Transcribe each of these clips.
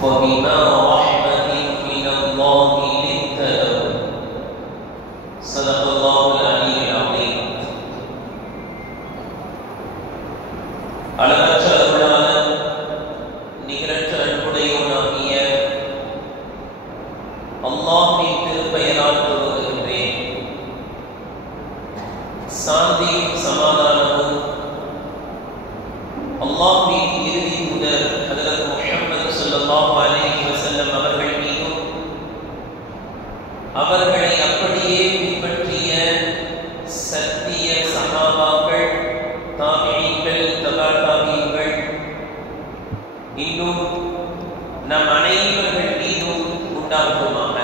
فبما رحمة من الله لنت لهم صدق الله العلي العظيم. அளவற்ற அருளாளன் நிகரற்ற அன்புடையோனாகிய அல்லாஹ்வின் திருப்பெயரால் துவங்குகின்றேன். சாந்தியும் சமாதானமும் அல்லாஹ்வின் இறுதி தூதர் ஹஜ்ரத் முஹம்மது ஸல்லல்லாஹு அலைஹி வஸல்லம் அவர்கள் மீதும் அவர்களை அப்படியே பின்பற்றிய சத்திய சஹாபாக்கள், தாபிஈன்கள், தபா தாபிஈன்கள், இன்னும் நம் அனைவர்கள் மீதும் உண்டாகுமாக.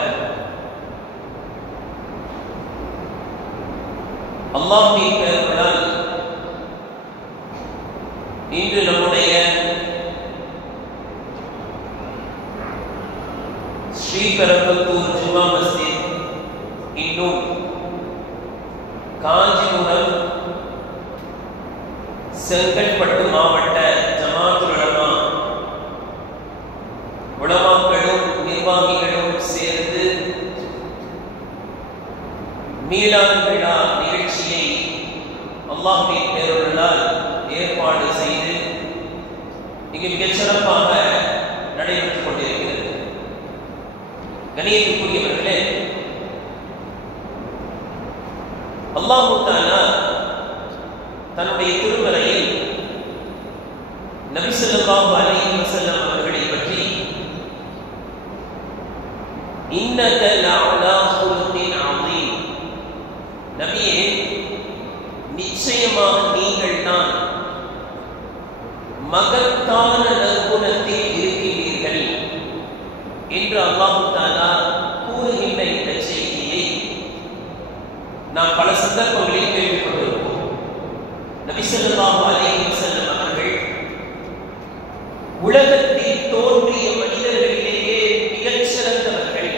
அல்லாஹ்வின் பெயரால் இன்று நம்முடைய ஸ்ரீபெரும்புதூர் ஜும்மா மஸ்ஜித், இன்னும் காஞ்சிபுரம், செங்கல்பட்டு மாவட்ட ஜமாத்துல் உலமா உலமாக்களும் நிர்வாகிகளும் சேர்ந்து மீலாது விழா நிகழ்ச்சியை அல்லாஹ்வின் பெயரால் ஏற்பாடு செய்து இங்கு மிகச் சிறப்பாக நடைபெற்றுக் கொண்டிருக்கிறது. கண்ணியத்திற்குரியவர்களே, அல்லாஹ் தஆலா தன்னுடைய திருமறையில் நபி ஸல்லல்லாஹு அலைஹி வஸல்லம் அவர்களை பற்றி இன்னக லஅலா குலுகின் அதீம், நபியே நிச்சயமாக நீங்கள் தான் மகத்தான நற்குணத்தில் இருக்கிறீர்கள் என்று அல்லாஹ் தஆலா கூறுகின்ற இந்த செய்தியை நாம் பல சந்தர்ப்பங்களில் கேள்விப்பட்டிருப்போம். நபி ஸல்லல்லாஹு அலைஹி வஸல்லம் அவர்கள் உலகத்தில் தோன்றிய மனிதர்களிலேயே மிகச் சிறந்தவர்கள்.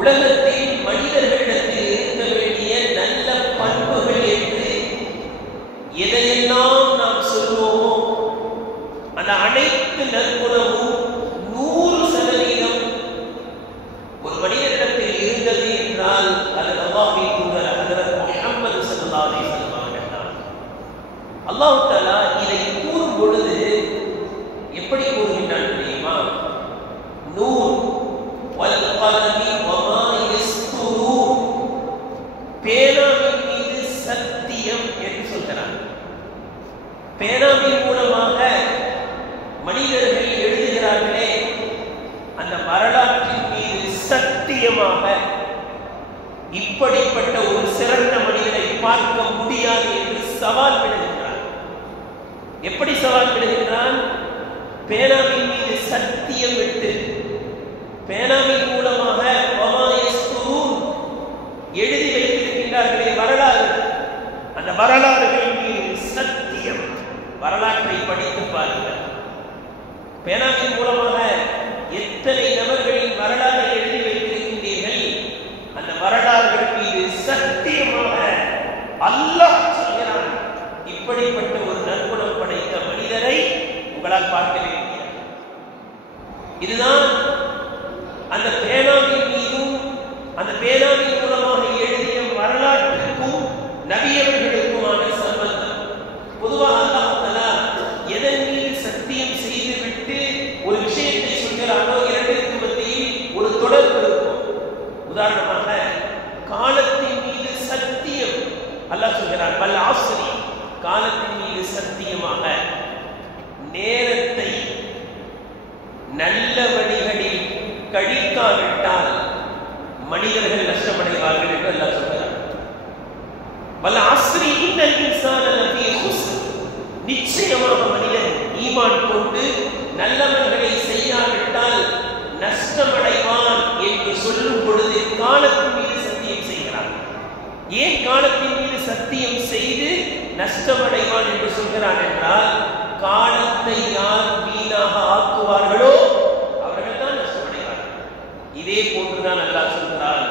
உலகத்தில் மனிதர்களிடத்தில் இருக்க வேண்டிய நல்ல பண்புகள் என்று எதையெல்லாம் நாம் சொல்வோமோ அந்த அனைத்து நற்குணமும் 100% ஒரு மனிதனிடத்தில் இருந்தது என்றால் அது அல்லாஹ்வின் தூதர் ஹஜ்ரத் முஹம்மது ஸல்லல்லாஹு அலைஹி வஸல்லம் அவர்கள் தான். அல்லாஹ் தஆலா இதை கூறும் பொழுது எப்படி கூறுகின்றான் தெரியுமா? நூர் வல் கலமி வமா யஸ்துரூன், பேனாவின் மீது சத்தியம் என்று சொல்கிறான். பேனாவின் மூலமாக மனிதர்கள் எழுதுகிறார்களே, அந்த வரலாற்றின் மீது சத்தியமாக இப்படிப்பட்ட ஒரு சிறந்த மனிதனை பார்க்க முடியாது என்று சவால் விடுகின்றான். எப்படி சவால் விடுகின்றான்? பேனாவின் மீது சத்தியம் விட்டு பேனாவின் மூலமாக எழுதி வைத்திருக்கின்றார்களே வரலாறு, அந்த வரலாறுகள் மீது சத்தியம். வரலாற்றை படித்து பாருங்கள். பேனாவின் மூலமாக எத்தனை நபர்களின் வரலாறு எழுதி வைத்திருக்கின்றீர்கள். அந்த வரலாறுகள் மீது சத்தியமாக அல்லாஹ் சொல்கிறான், இப்படிப்பட்ட ஒரு நற்குணம் படைத்த மனிதரை உங்களால் பார்க்கவே முடியாது. இதுதான் அந்த பேனாவின் மீதும் அந்த பேனாவின் மூலமாக எழுதிய வரலாற்றுக்கும் நபியவர்களுக்குமான சம்பந்தம். பொதுவாக அல்லாஹ் தஆலா எதன் மீது சத்தியம் செய்துவிட்டு ஒரு விஷயத்தை சொல்கிறானோ இரண்டிற்கு மத்தியில் ஒரு தொடர்பு இருக்கும். உதாரணமாக காலத்தின் மீது சத்தியம் அல்லாஹ் சொல்கிறான், வல் ஆஸ்ரி, காலத்தின் மீது சத்தியமாக. நேரத்தை நல்ல வழிகளில் கழிக்காவிட்டால் மனிதர்கள் நஷ்டமடைவார்கள் என்று அல்லாஹ் சொல்கிறார். வல் அஸ்ரி இன்னல் இன்சான லஃபீ குஸ்ர், நிச்சயமாக மனிதன் ஈமான் கொண்டு நல்லவர்களை செய்யாவிட்டால் நஷ்டமடைவான் என்று சொல்லும் பொழுது காலத்தின் மீது சத்தியம் செய்கிறான். ஏன் காலத்தின் மீது சத்தியம் செய்து நஷ்டமடைவான் என்று சொல்கிறான் என்றால், காலத்தை யார் வீணாக ஆக்குவார்களோ அவர்கள் தான் நஷ்டமடைவார்கள். இதே போன்றுதான் அல்லாஹ் சொல்கிறான்,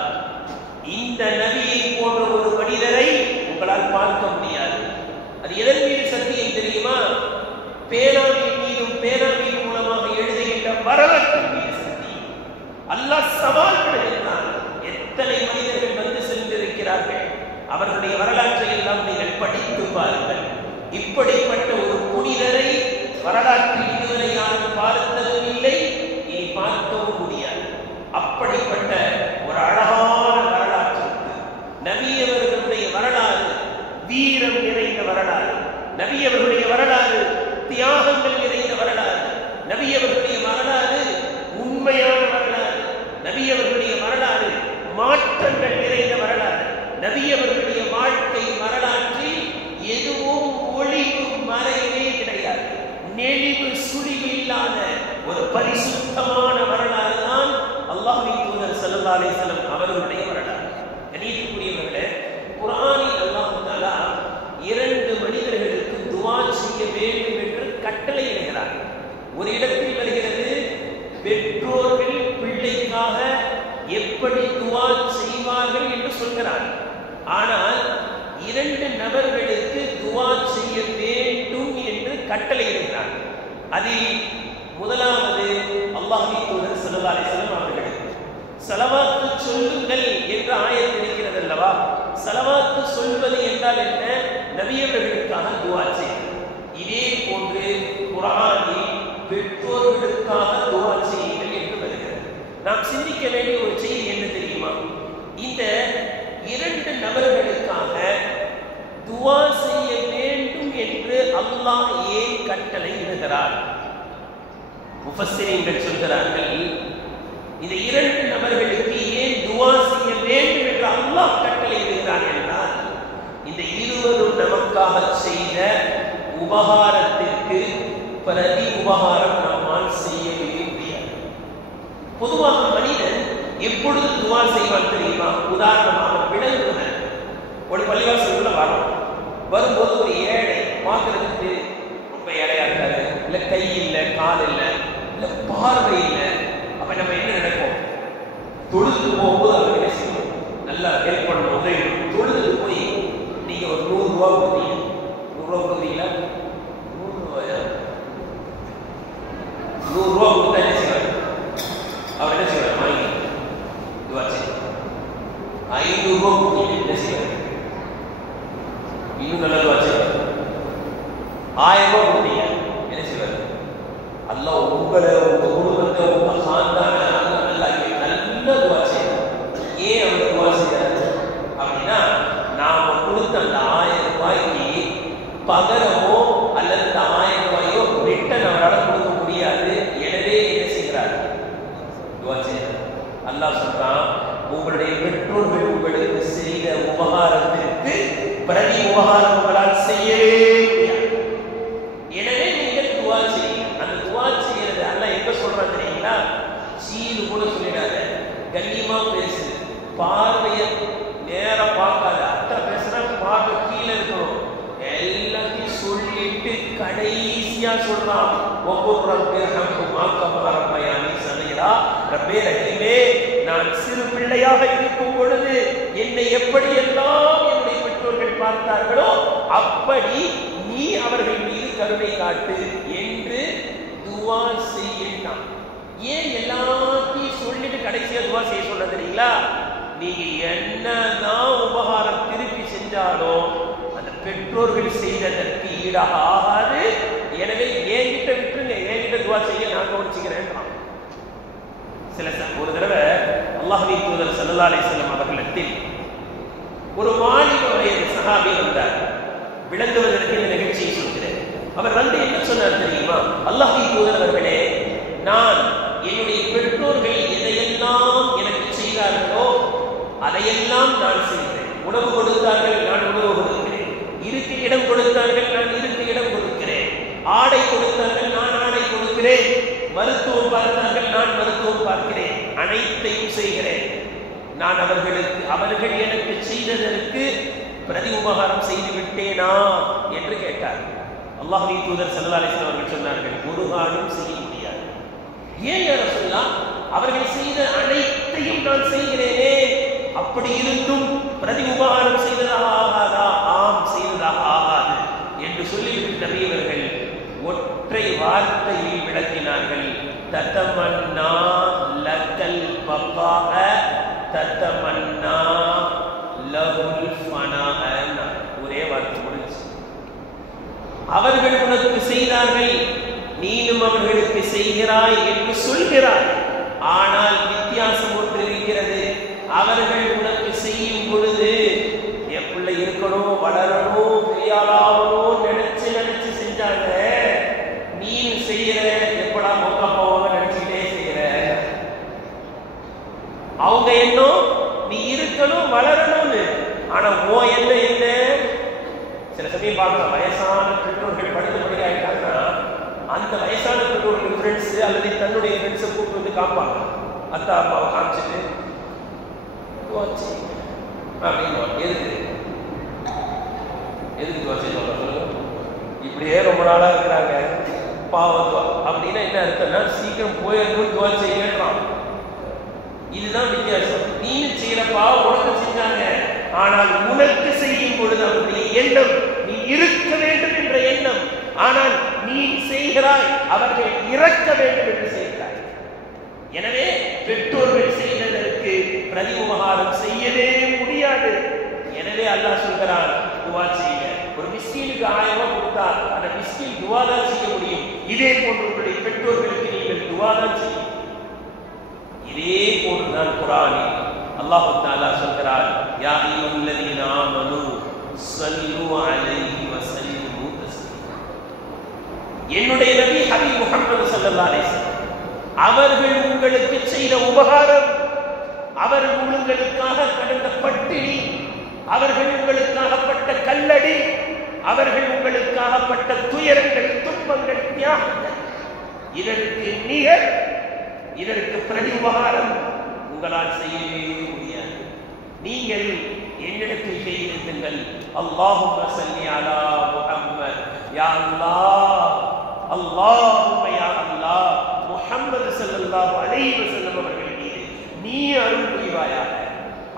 இந்த நபியை போன்ற ஒரு மனிதரை உங்களால் பார்க்க முடியாது. அது எதன் மீது சத்தியம் தெரியுமா? பேனாவின் மீதும் பேனாவின் மூலமாக வரலாற்றின் மீது சக்தி. அல்லாஹ் சவால் விடுகின்றான். எத்தனை மனிதர்கள் வந்து சென்றிருக்கிறார்கள், அவர்களுடைய வரலாற்றை எல்லாம் நீங்கள் படித்து பாருங்கள். இப்படிப்பட்ட ஒரு புனிதரை வரலாற்றில் இதுவரை யாரும் பார்த்ததும் இல்லை, இனி பார்க்கவும் முடியாது. அப்படிப்பட்ட ஒரு அழகான வரலாற்றுக்கு நபி அவர்களுடைய வரலாறு வீரம் நிறைந்த வரலாறு, நபி அவர்களுடைய வரலாறு தியாகங்கள் நிறைந்த வரலாறு, நபி அவர்களுடைய வரலாறு உண்மையான வரலாறு, நபி அவர்களுடைய வரலாறு மாற்றங்கள் நிறைந்த வரலாறு, நபி அவர்களுடைய வாழ்க்கை வரலாற்றில் எதுவும் ஒளிவு மறைவே கிடையாது. நெளிவு சுழிவு இல்லாத ஒரு பரிசுத்தமான வரலாறு தான் அல்லாஹ்வின் தூதர் ஸல்லல்லாஹு அலைஹி வஸல்லம் அவர்களுடைய வரலாறு. கண்ணியத்துக்குரியவர்களே, குர்ஆனில் அல்லாஹ் தஆலா 2 மனிதர்களுக்கு துஆ செய்ய வேண்டும் என்று கட்டளை இடுகிறார். ஒரு இடத்தில் வருகிறது, பெற்றோர்கள் பிள்ளைக்காக எப்படி துஆ செய்வார்கள் என்று சொல்கிறார். ஆனால் 2 நபர்களுக்கு துஆ செய்ய வேண்டும் என்று கட்டளை இடுகிறார். அதில் முதலாவது அல்லாஹ்வின் தூதர் ஸல்லல்லாஹு அலைஹி வஸல்லம் அவர்களுக்கு ஸலவாத்து சொல்லுங்கள் என்ற ஆயத் இருக்கிறது அல்லவா? ஸலவாத்து சொல்வது என்றால் என்ன? நபியவர்களுக்காக துஆ செய்வது. இதே போன்று குர்ஆனில் பெற்றோர்களுக்காக துஆ செய்யுங்கள் என்று வருகிறது. நாம் சிந்திக்க வேண்டிய ஒரு செய்தி என்ன தெரியுமா? இந்த 2 நபர்களுக்காக துஆ செய்ய வேண்டும் என்று அல்லாஹ் ஏன் கட்டளை இடுகிறார்? முஃபஸ்ஸிரீன்கள் சொல்கிறார்கள், இந்த 2 நபர்களுக்கு ஏன் துஆ செய்ய வேண்டும் என்று அல்லாஹ் கட்டளை இடுகிறார் என்றால், இந்த இருவரும் நமக்காக செய்த உபகாரத்திற்கு பிரதி உபகாரம் நம்மால் செய்யவே முடியாது. பொதுவாக மனிதன் எப்பொழுது துஆ செய்வான் தெரியுமா? உதாரணமாக விலங்குகள் ஒரு பள்ளிவாசலுக்குள்ள வரும்போது ஒரு ஏழை பார்க்கறதுக்கு ரொம்ப ஏழையா இருக்காரு, இல்ல கை இல்லை, கால் இல்லை, இல்ல பார்வை இல்லை. அப்ப நம்ம என்ன நினைப்போம்? தொழுது போகும்போது அவங்க என்ன செய்யணும்? நல்லா ஹெல்ப் பண்ணணும், உதவி. தொழுது போய் நீங்க ஒரு 100 ரூபா கொடுத்தீங்க, 100 ரூபா கொடுத்தீங்களா? 100 ரூபாயா? 100 ரூபா கொடுத்தா என்ன செய்வார்? அவர் என்ன செய்வார்? வாங்கி துஆ செய்வார். 500 ரூபா கொடுத்தீங்க, என்ன செய்வார்? இன்னும் நல்லது வச்சு 1000 ரூபாய் கொடுத்தீங்க, என்ன செய்வார்? அல்லாஹ் உங்களை, உங்க குடும்பத்தை, உங்க சாந்தான நல்ல துஆ செய்வார். ஏன் அவர் துஆ செய்யறாரு அப்படின்னா, நாம கொடுத்த அந்த 1000 ரூபாய்க்கு பகரமோ அல்லது அந்த 1000 ரூபாயோ ரிட்டன் அவரால் கொடுக்க முடியாது. எனவே என்ன செய்கிறார்? துஆ செய்யறார். அல்லாஹ் சொல்றான், உங்களுடைய பெற்றோர்கள் உங்களுக்கு செய்த உபகாரத்திற்கு பிரதி உபகாரம் உங்களால் செய்யவே முடியாது. எனவே நீங்கள் துஆ செய்யுங்க. அந்த துஆ செய்யறது அல்லாஹ் எங்க சொல்றான் தெரியுங்களா? சீனு கூட சொல்லிடாத, கண்ணியமா பேசு, பார்வைய நேரா பார்க்காத. அத்தை பேசுற பார்வை கீழே இருக்கணும். எல்லாத்தையும் சொல்லிட்டு கடைசியா சொல்றான், நான் சிறு பிள்ளையாக இருக்கும் பொழுது என்னை எப்படி எல்லாம் என்னுடைய பெற்றோர்கள் பார்த்தார்களோ அப்படி நீ அவர்கள் மீது கருணை காட்டு என்று துஆ செய்யலாம். ஏன் எல்லாத்தையும் சொல்லிட்டு கடைசியா துஆ செய்ய சொல்ல தெரியுங்களா? நீங்க என்னதான் உபகாரம் திருப்பி செஞ்சாலும் அந்த பெற்றோர்கள் செய்ததற்கு ஈடாக ஆகாது. எனவே என்கிட்ட விட்டுருங்க, என்கிட்ட துஆ செய்ய நான் கவனிச்சுக்கிறேன். ஒரு தடவை அல்லாஹ்வின் தூதர் ஸல்லல்லாஹு அலைஹி வஸல்லம் அவர்களிடத்தில் ஒரு வாலிப வயது சஹாபி வந்தார். விளங்குவதற்கு இந்த நிகழ்ச்சியை சொல்கிறேன். அவர் வந்து என்ன சொன்னார் தெரியுமா? அல்லாஹ்வின் தூதர் அவர்களே, நான் என்னுடைய பெற்றோர்கள் எதையெல்லாம் எனக்கு செய்தார்களோ அதையெல்லாம் நான் செய்கிறேன். உணவு கொடுத்தார்கள், நான் உணவு கொடுக்கிறேன். இருக்க இடம் கொடுத்தார்கள், நான் இருக்க இடம் கொடுக்கிறேன். ஆடை கொடுத்தார்கள், நான் ஆடை கொடுக்கிறேன். மருத்துவம் பார்த்தார்கள், நான் மருத்துவம் பார்க்கிறேன். அனைத்தையும் செய்கிறேன். நான் அவர்கள் எனக்கு செய்ததற்கு பிரதி உபகாரம் செய்து விட்டேனா என்று கேட்டார். அல்லாஹ்வின் தூதர் ஸல்லல்லாஹு அலைஹி வஸல்லம் அவர்கள் சொன்னார்கள், ஒரு காலம் செய்ய முடியாது. ஏன் யா ரசூலல்லாஹ்? அவர்கள் செய்த அனைத்தையும் நான் செய்கிறேனே, அப்படி இருந்தும் பிரதி உபகாரம் செய்ததாக ஆகாதா? ஆம், செய்ததாக ஆகாது என்று சொல்லிவிட்டு நபி அவர்கள் ஒற்றை வார்த்தையில் விளக்கினார்கள், ததமன்னா லக்கல் பகாஅ ததமன்னா லஹுல் ஃபனாஅ. ஒரே வார்த்தை முடிஞ்சு. அவர்கள் உனக்கு செய்தார்கள், நீனும் அவர்களுக்கு செய்கிறாய் என்று சொல்கிறாய். ஆனால் வித்தியாசம் ஒன்று இருக்கிறது. அவர்கள் உனக்கு செய்யும் பொழுது என் பிள்ளை இருக்கணும், வளரணும், பெரியாளாகணும் நினைச்சு செஞ்சாங்க. நீ செய்யற எப்படா மொக்க போவாங்க நினைச்சுக்கிட்டே செய்யற. அவங்க எண்ணம் நீ இருக்கணும், வளரணும்னு. ஆனா ஓ என்ன சில சமயம் பார்க்கலாம், வயசான பெற்றோர்கள் படித்தபடி ஆயிட்டாங்கன்னா அந்த வயசான பெற்றோர்கள் ஃப்ரெண்ட்ஸ் அல்லது தன்னுடைய ஃப்ரெண்ட்ஸை கூப்பிட்டு வந்து காப்பாங்க. அத்தா அம்மாவை காமிச்சிட்டு அப்படின்னு எதுக்கு தோசை சொல்ல இப்படியே ரொம்ப நாளா இருக்கிறாங்க பாவத்துவா அப்படின்னா என்ன அர்த்தம்னா சீக்கிரம் போயிடணும் தோசை ஏற்றான். இதுதான் வித்தியாசம். நீ செய்யற பாவம் உனக்கு செஞ்சாங்க, ஆனால் உனக்கு செய்யும் பொழுது அவருடைய எண்ணம் நீ இருக்க வேண்டும் என்ற எண்ணம். ஆனால் நீ செய்கிறாய் அவர்கள் இறக்க வேண்டும் என்று செய்கிறாய். எனவே பெற்றோர்கள் செய்ததற்கு பிரதி உபகாரம் செய்யவே முடியாது. எனவே அல்லாஹ் சொல்கிறான், துவா செய்யுங்க. ஒரு மிஸ்கீனுக்கு 1000 ரூபாய் கொடுத்தா அந்த மிஸ்கீன் துவா தான் செய்ய முடியும். இதே போன்று உங்களுடைய பெற்றோர்களுக்கு நீங்கள் துவா தான் செய்யும். இதே போன்றுதான் குர்ஆனில் அல்லாஹ் தஆலா சொல்கிறார், யா அய்யுஹல்லதீன ஆமனூ ஸல்லு அலைஹி வஸல்லிமு தஸ்லீமா. என்னுடைய நபி ஹபீப் முஹம்மது ஸல்லல்லாஹு அலைஹி வஸல்லம் அவர்கள் உங்களுக்கு செய்த உபகாரம், அவர்கள் உங்களுக்காக கடந்த பட்டினி, அவர்கள் உங்களுக்காக பட்ட கல்லடி, அவர்கள் உங்களுக்காக பட்ட துயரங்கள், துன்பங்கள், தியாகங்கள், இதற்கு நிகர், இதற்கு பிரதி உபகாரம் உங்களால் செய்யவே முடியாது. நீங்கள் என்னிடத்தில் செய்திருந்தீர்கள், அல்லாஹும்ம ஸல்லி அலா முஹம்மத், யா அல்லாஹ், அல்லாஹும்ம யா அல்லாஹ் முஹம்மது ஸல்லல்லாஹு அலைஹி வஸல்லம் அவர்கள் மீது நீ அருள் புரிவாயாக.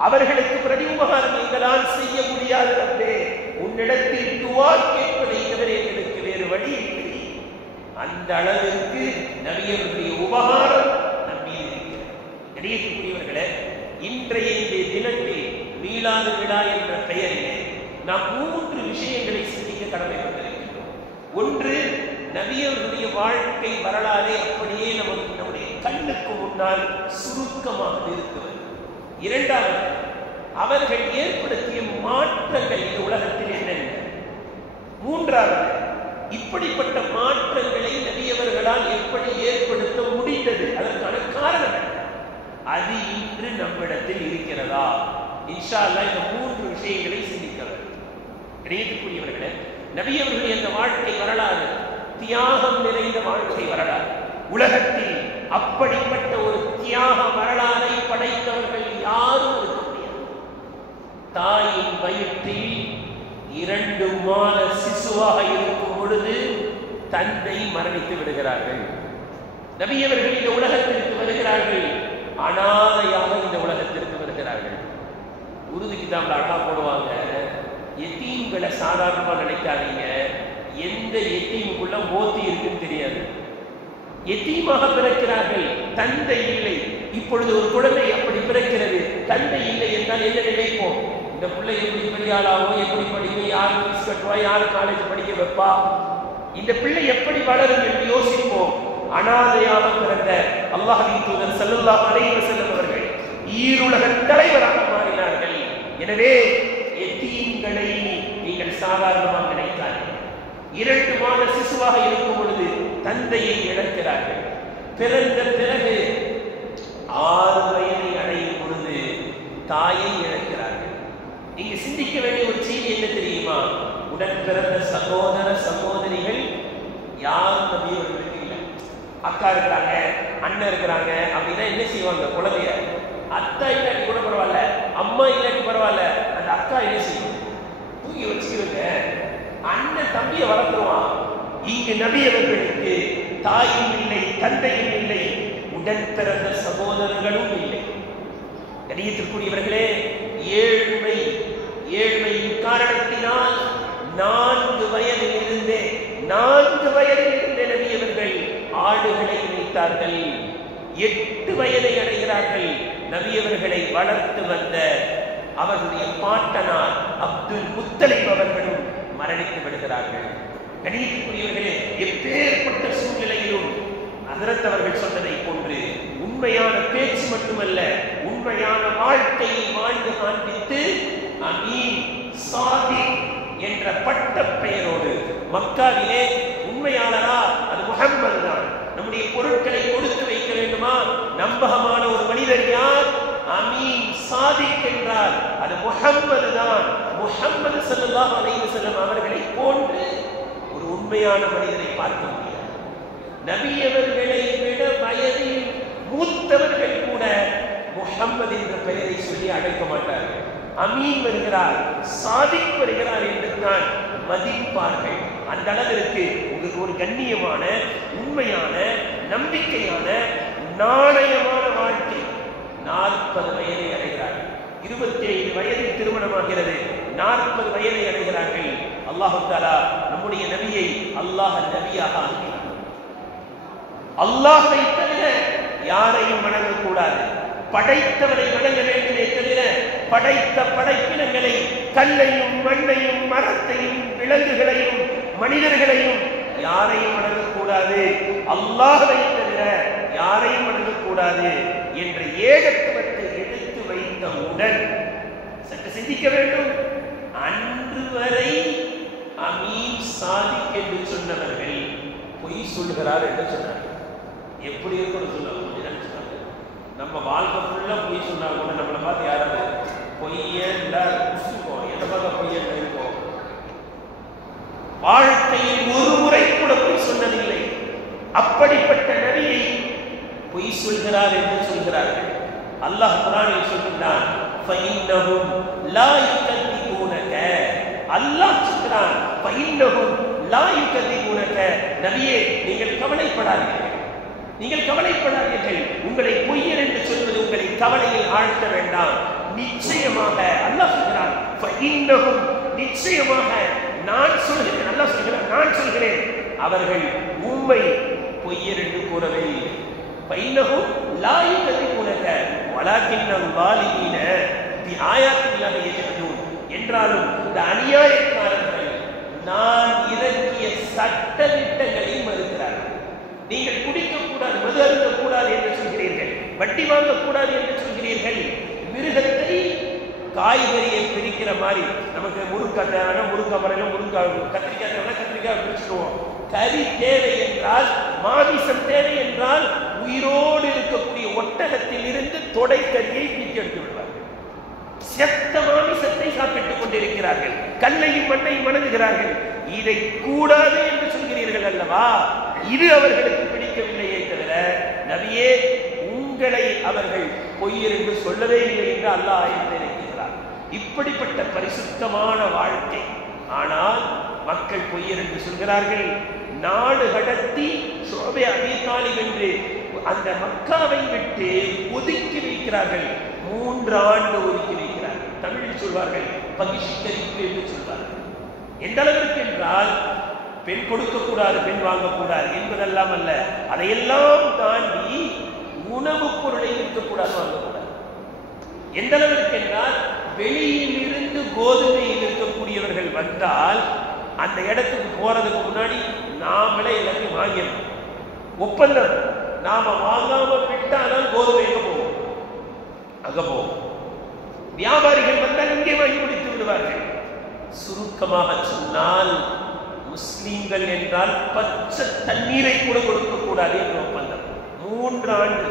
அவர்களுக்கு பிரதி உபகாரம் எங்களால் செய்ய முடியாது. ரப்பே, உன்னிடத்தில் துஆ கேட்பதை தவிர எங்களுக்கு வேறு வழி இல்லை. அந்த அளவிற்கு நபியவர்களுடைய உபகாரம் நம்மீது இருக்கிறது. கணியத்துக்குரியவர்களே, இன்றைய இந்த தினத்தில் மீலாது விழா என்ற பெயரிலே நாம் 3 விஷயங்களை சிந்திக்க கடமைப்பட்டிருக்கின்றோம். ஒன்று, நபியவர்களுடைய வாழ்க்கை வரலாறை அப்படியே நம்முடைய கண்ணுக்கு முன்னால் சுருக்கமாக நிறுத்துவது. இரண்டாவது, அவர்கள் ஏற்படுத்திய மாற்றங்கள் இந்த உலகத்தில் என்னென்ன. மூன்றாவது, இப்படிப்பட்ட மாற்றங்களை நபியவர்களால் எப்படி ஏற்படுத்த முடிந்தது, அதற்கான காரணம் என்ன, அது இன்று நம்மிடத்தில் இருக்கிறதா? இன்ஷா அல்லாஹ் இந்த 3 விஷயங்களை சிந்திக்க வேண்டும். கிடைக்கக்கூடியவர்களே, நபியவர்களுடைய அந்த வாழ்க்கை வரலாறு தியாகம் நிறைந்த வாழ்க்கை வரலாறு. உலகத்தில் அப்படிப்பட்ட ஒரு தியாக வரலாறை படைத்தவர்கள் யாரும் இருக்க முடியாது. தாயின் வயிற்றில் 2 மாத சிசுவாக இருக்கும் பொழுது தந்தை மரணித்து விடுகிறார்கள். நபியவர்கள் இந்த உலகத்திற்கு வருகிறார்கள், அனாதையாக இந்த உலகத்திற்கு வருகிறார்கள். உருது கிதாப்ல அழகா போடுவாங்க, எத்தீம்களை சாதாரணமா நினைக்காதீங்க, எந்த எத்தீமுக்குள்ள மோத்தி இருக்குன்னு தெரியாது. எத்தீமாக பிறக்கிறார்கள், தந்தை இல்லை. இப்பொழுது ஒரு குழந்தை அப்படி பிறக்கிறது, தந்தை இல்லை என்றால் என்ன நினைப்போம்? இந்த பிள்ளை எப்படி பெரிய ஆளாவோ, எப்படி படிக்கும், யார் ஃபீஸ் கட்டுவா, யார் காலேஜ் படிக்க வைப்பா, இந்த பிள்ளை எப்படி வளரும் என்று யோசிப்போம். அனாதையாக பிறந்த அல்லாஹ்வின் தூதர் ஸல்லல்லாஹு அலைஹி வஸல்லம் அவர்கள் ஈருலக தலைவராக மாறினார்கள். எனவே எத்தீம்களை நீங்கள் சாதாரணமாக நினைத்தார்கள். 2 மாத சிசுவாக இருக்கும் பொழுது தந்தையை இழக்கிறார்கள். பிறந்த பிறகு 6 வயதை அடையும் பொழுது தாயை இழக்கிறார்கள். நீங்க சிந்திக்க வேண்டிய ஒரு செய்தி என்ன தெரியுமா? உடன் பிறந்த சகோதர சகோதரிகள் யாரும் நபியவர்களுக்கு இல்லை. அக்கா இருக்கிறாங்க, அண்ணன் இருக்கிறாங்க அப்படின்னா என்ன செய்வாங்க? குழந்தைய அத்தா இல்லாட்டி கூட பரவாயில்ல, அம்மா இல்லாட்டி பரவாயில்ல, அந்த அக்கா என்ன செய்யும்? தூக்கி வச்சுக்கிறவங்க அண்ணன் தம்பியை வளர்த்துருவான். இங்கு நபியவர்களுக்கு தாயும் இல்லை, தந்தையும் இல்லை, உடன் பிறந்த சகோதரர்களும் இல்லை. கணியத்திற்குரியவர்களே, ஏழ்மையின் காரணத்தினால் 4 வயதில் இருந்தே நபியவர்கள் ஆடுகளை முடித்தார்கள். 8 வயதை அடைகிறார்கள். நபி அவர்களை வளர்த்து வந்த அவர்களுடைய பாட்டனார் அப்துல் முத்தலிப் அவர்களும் மரணித்து விடுகிறார்கள். கணியத்துக்குரியவர்களே, எப்பேற்பட்ட சூழ்நிலையிலும் ஹஜ்ரத் அவர்கள் சொன்னதை போன்று உண்மையான பேச்சு மட்டுமல்ல, உண்மையான வாழ்க்கையை வாழ்ந்து காண்பித்து அமீன் சாதிக் என்ற பட்ட பெயரோடு மக்காவிலே உண்மையாளரா அது முஹம்மது தான். நம்முடைய பொருட்களை கொடுத்து வைக்க வேண்டுமா, நம்பகமான ஒரு மனிதர் யார்? அமீன் சாதிக் என்றால் அது முஹம்மது தான். முஹம்மது ஸல்லல்லாஹு அலைஹி வஸல்லம் அவர்களை போன்று ஒரு உண்மையான மனிதரை பார்க்க முடியாது. நபி அவர்களை விட வயதில் மூத்தவர்கள் கூட முஹம்மது என்ற பெயரை சொல்லி அழைக்க மாட்டார்கள். அமீன் வருகிறார், சாதிக் வருகிறார் என்று தான் மதிப்பார்கள். அந்த அளவிற்கு ஒரு கண்ணியமான, உண்மையான, நம்பிக்கையான, நாணயமான வாழ்க்கை. 40 வயதை அடைகிறார்கள். 25 வயதில் திருமணமாகிறது. 40 வயதை அடைகிறார்கள். அல்லாஹ் தஆலா நம்முடைய நபியை அல்லாஹ் நபியாக ஆக்கினார். அல்லாஹ்வை தவிர யாரையும் வணங்கக்கூடாது. படைத்தவரை வணங்க வேண்டுமே தவிர படைத்த படைப்பினங்களை, கல்லையும் மண்ணையும் மரத்தையும் விலங்குகளையும் மனிதர்களையும் யாரையும் வணங்கக்கூடாது. அல்லாஹ்வை தவிர யாரையும் வணங்கக்கூடாது என்ற ஏகத்துவத்தை எடுத்து வைத்தவுடன் சற்று சிந்திக்க வேண்டும். அன்று வரை அமீன் சாதிக் என்று சொன்னவர்கள் பொய் சொல்கிறார் என்று சொன்னார்கள். எப்படி இருக்கணும் சொன்னாங்க. நம்ம வாழ்க்கை ஃபுல்லா பொய் சொன்னா கூட நம்மளை பார்த்து யாராவது பொய்யன் என்ன பார்க்க பொய்யன் இருக்கும். வாழ்க்கையில் ஒரு முறை கூட பொய் சொன்னதில்லை. அப்படிப்பட்ட நபியை பொய் சொல்கிறார் என்று சொல்கிறார்கள். அல்லாஹ் குர்ஆனில் சொல்கிறான், ஃபஇன்னஹும் லா யுகதிபூனக. அல்லாஹ் சொல்கிறான், ஃபஇன்னஹும் லா யுகதிபூனக. நபியே, நீங்கள் கவலைப்படாதீர்கள், நீங்கள் கவலைப்படாதீர்கள். உங்களை பொய்யர் என்று சொல்வது உங்களை கவலையில் ஆழ்த்த வேண்டாம். நிச்சயமாக அல்லாஹ் சொல்கிறான், ஃபஇன்னஹும், நிச்சயமாக நான் சொல்கிறேன், அல்லாஹ் சொல்கிறான், நான் சொல்கிறேன், அவர்கள் உம்மை பொய்யர் என்று கூறவே இல்லை. ஃபஇன்னஹும் லா யுகதிபூனக வலாக்கின்னல் ஸாலிமீன பிஆயாத்தில்லாஹி யஜ்ஹதூன். என்றாலும் இந்த அநியாயக்காரர்கள் நான் இறக்கிய சட்ட திட்டங்களை மறுக்கிறார்கள். நீங்கள் குடிக்கக்கூடாது, மது அருந்தக்கூடாது என்று சொல்கிறீர்கள், வட்டி வாங்கக்கூடாது என்று சொல்கிறீர்கள். மிருகத்தை காய்கறியை பிரிக்கிற மாதிரி நமக்கு முருங்கை தேவைன்னா முருங்கை மரம், முருங்கை கத்திரிக்காய் தேவைன்னா கத்திரிக்காய் பிரிச்சுக்குவோம். கறி தேவை என்றால், மாமிசம் தேவை என்றால் உயிரோடு இருக்கக்கூடிய ஒட்டகத்தில் இருந்து தொடைக்கறியை பிரித்து எடுத்து விடுவார்கள். செத்த மாமிசத்தை சாப்பிட்டுக் கொண்டிருக்கிறார்கள். கல்லையும் மண்ணையும் வணங்குகிறார்கள். இதை கூடாது என்று சொல்கிறீர்கள் அல்லவா? இது அவர்களுக்கு பிடிக்கவில்லையே தவிர நபியே உங்களை அவர்கள் பொய்யர் என்று சொல்லவே இல்லை என்று அல்லாஹ் ஆயத்தை இறக்குகிறார். இப்படிப்பட்ட பரிசுத்தமான வாழ்க்கை. ஆனால் மக்கள் பொய்யர் என்று சொல்கிறார்கள். நாடு கடத்தி ஷுஅபே அபீ தாலிப் என்று அந்த மக்காவை விட்டு ஒதுக்கி வைக்கிறார்கள். 3 ஆண்டு ஒதுக்கி வைக்கிறார்கள். தமிழில் சொல்வார்கள் பகிஷ்கரிப்பு என்று சொல்வார்கள். எந்த அளவிற்கு என்றால், பெண் கொடுக்கக்கூடாது, பெண் வாங்கக்கூடாது என்பதெல்லாம் அல்ல, அதையெல்லாம் தாண்டி உணவுப் பொருளை இருக்கக்கூடாது, வாங்கக்கூடாது. எந்த அளவிற்கு என்றால், வெளியில் இருந்து கோதுமையில் இருக்கக்கூடியவர்கள் வந்தால் அந்த இடத்துக்கு போறதுக்கு முன்னாடி நாமளே எல்லாத்தையும் வாங்கிடணும். ஒப்பந்தம். நாம வாங்காம விட்டாலும் கோதுமை எங்க போகும்? அங்க போகும். வியாபாரிகள் வந்தால் இங்கே வாங்கி முடித்து விடுவார்கள். சுருக்கமாக சொன்னால், முஸ்லிம்கள் என்றால் பச்சை தண்ணீரை கூட கொடுக்கக்கூடாது என்ற ஒப்பந்தம். 3 ஆண்டு.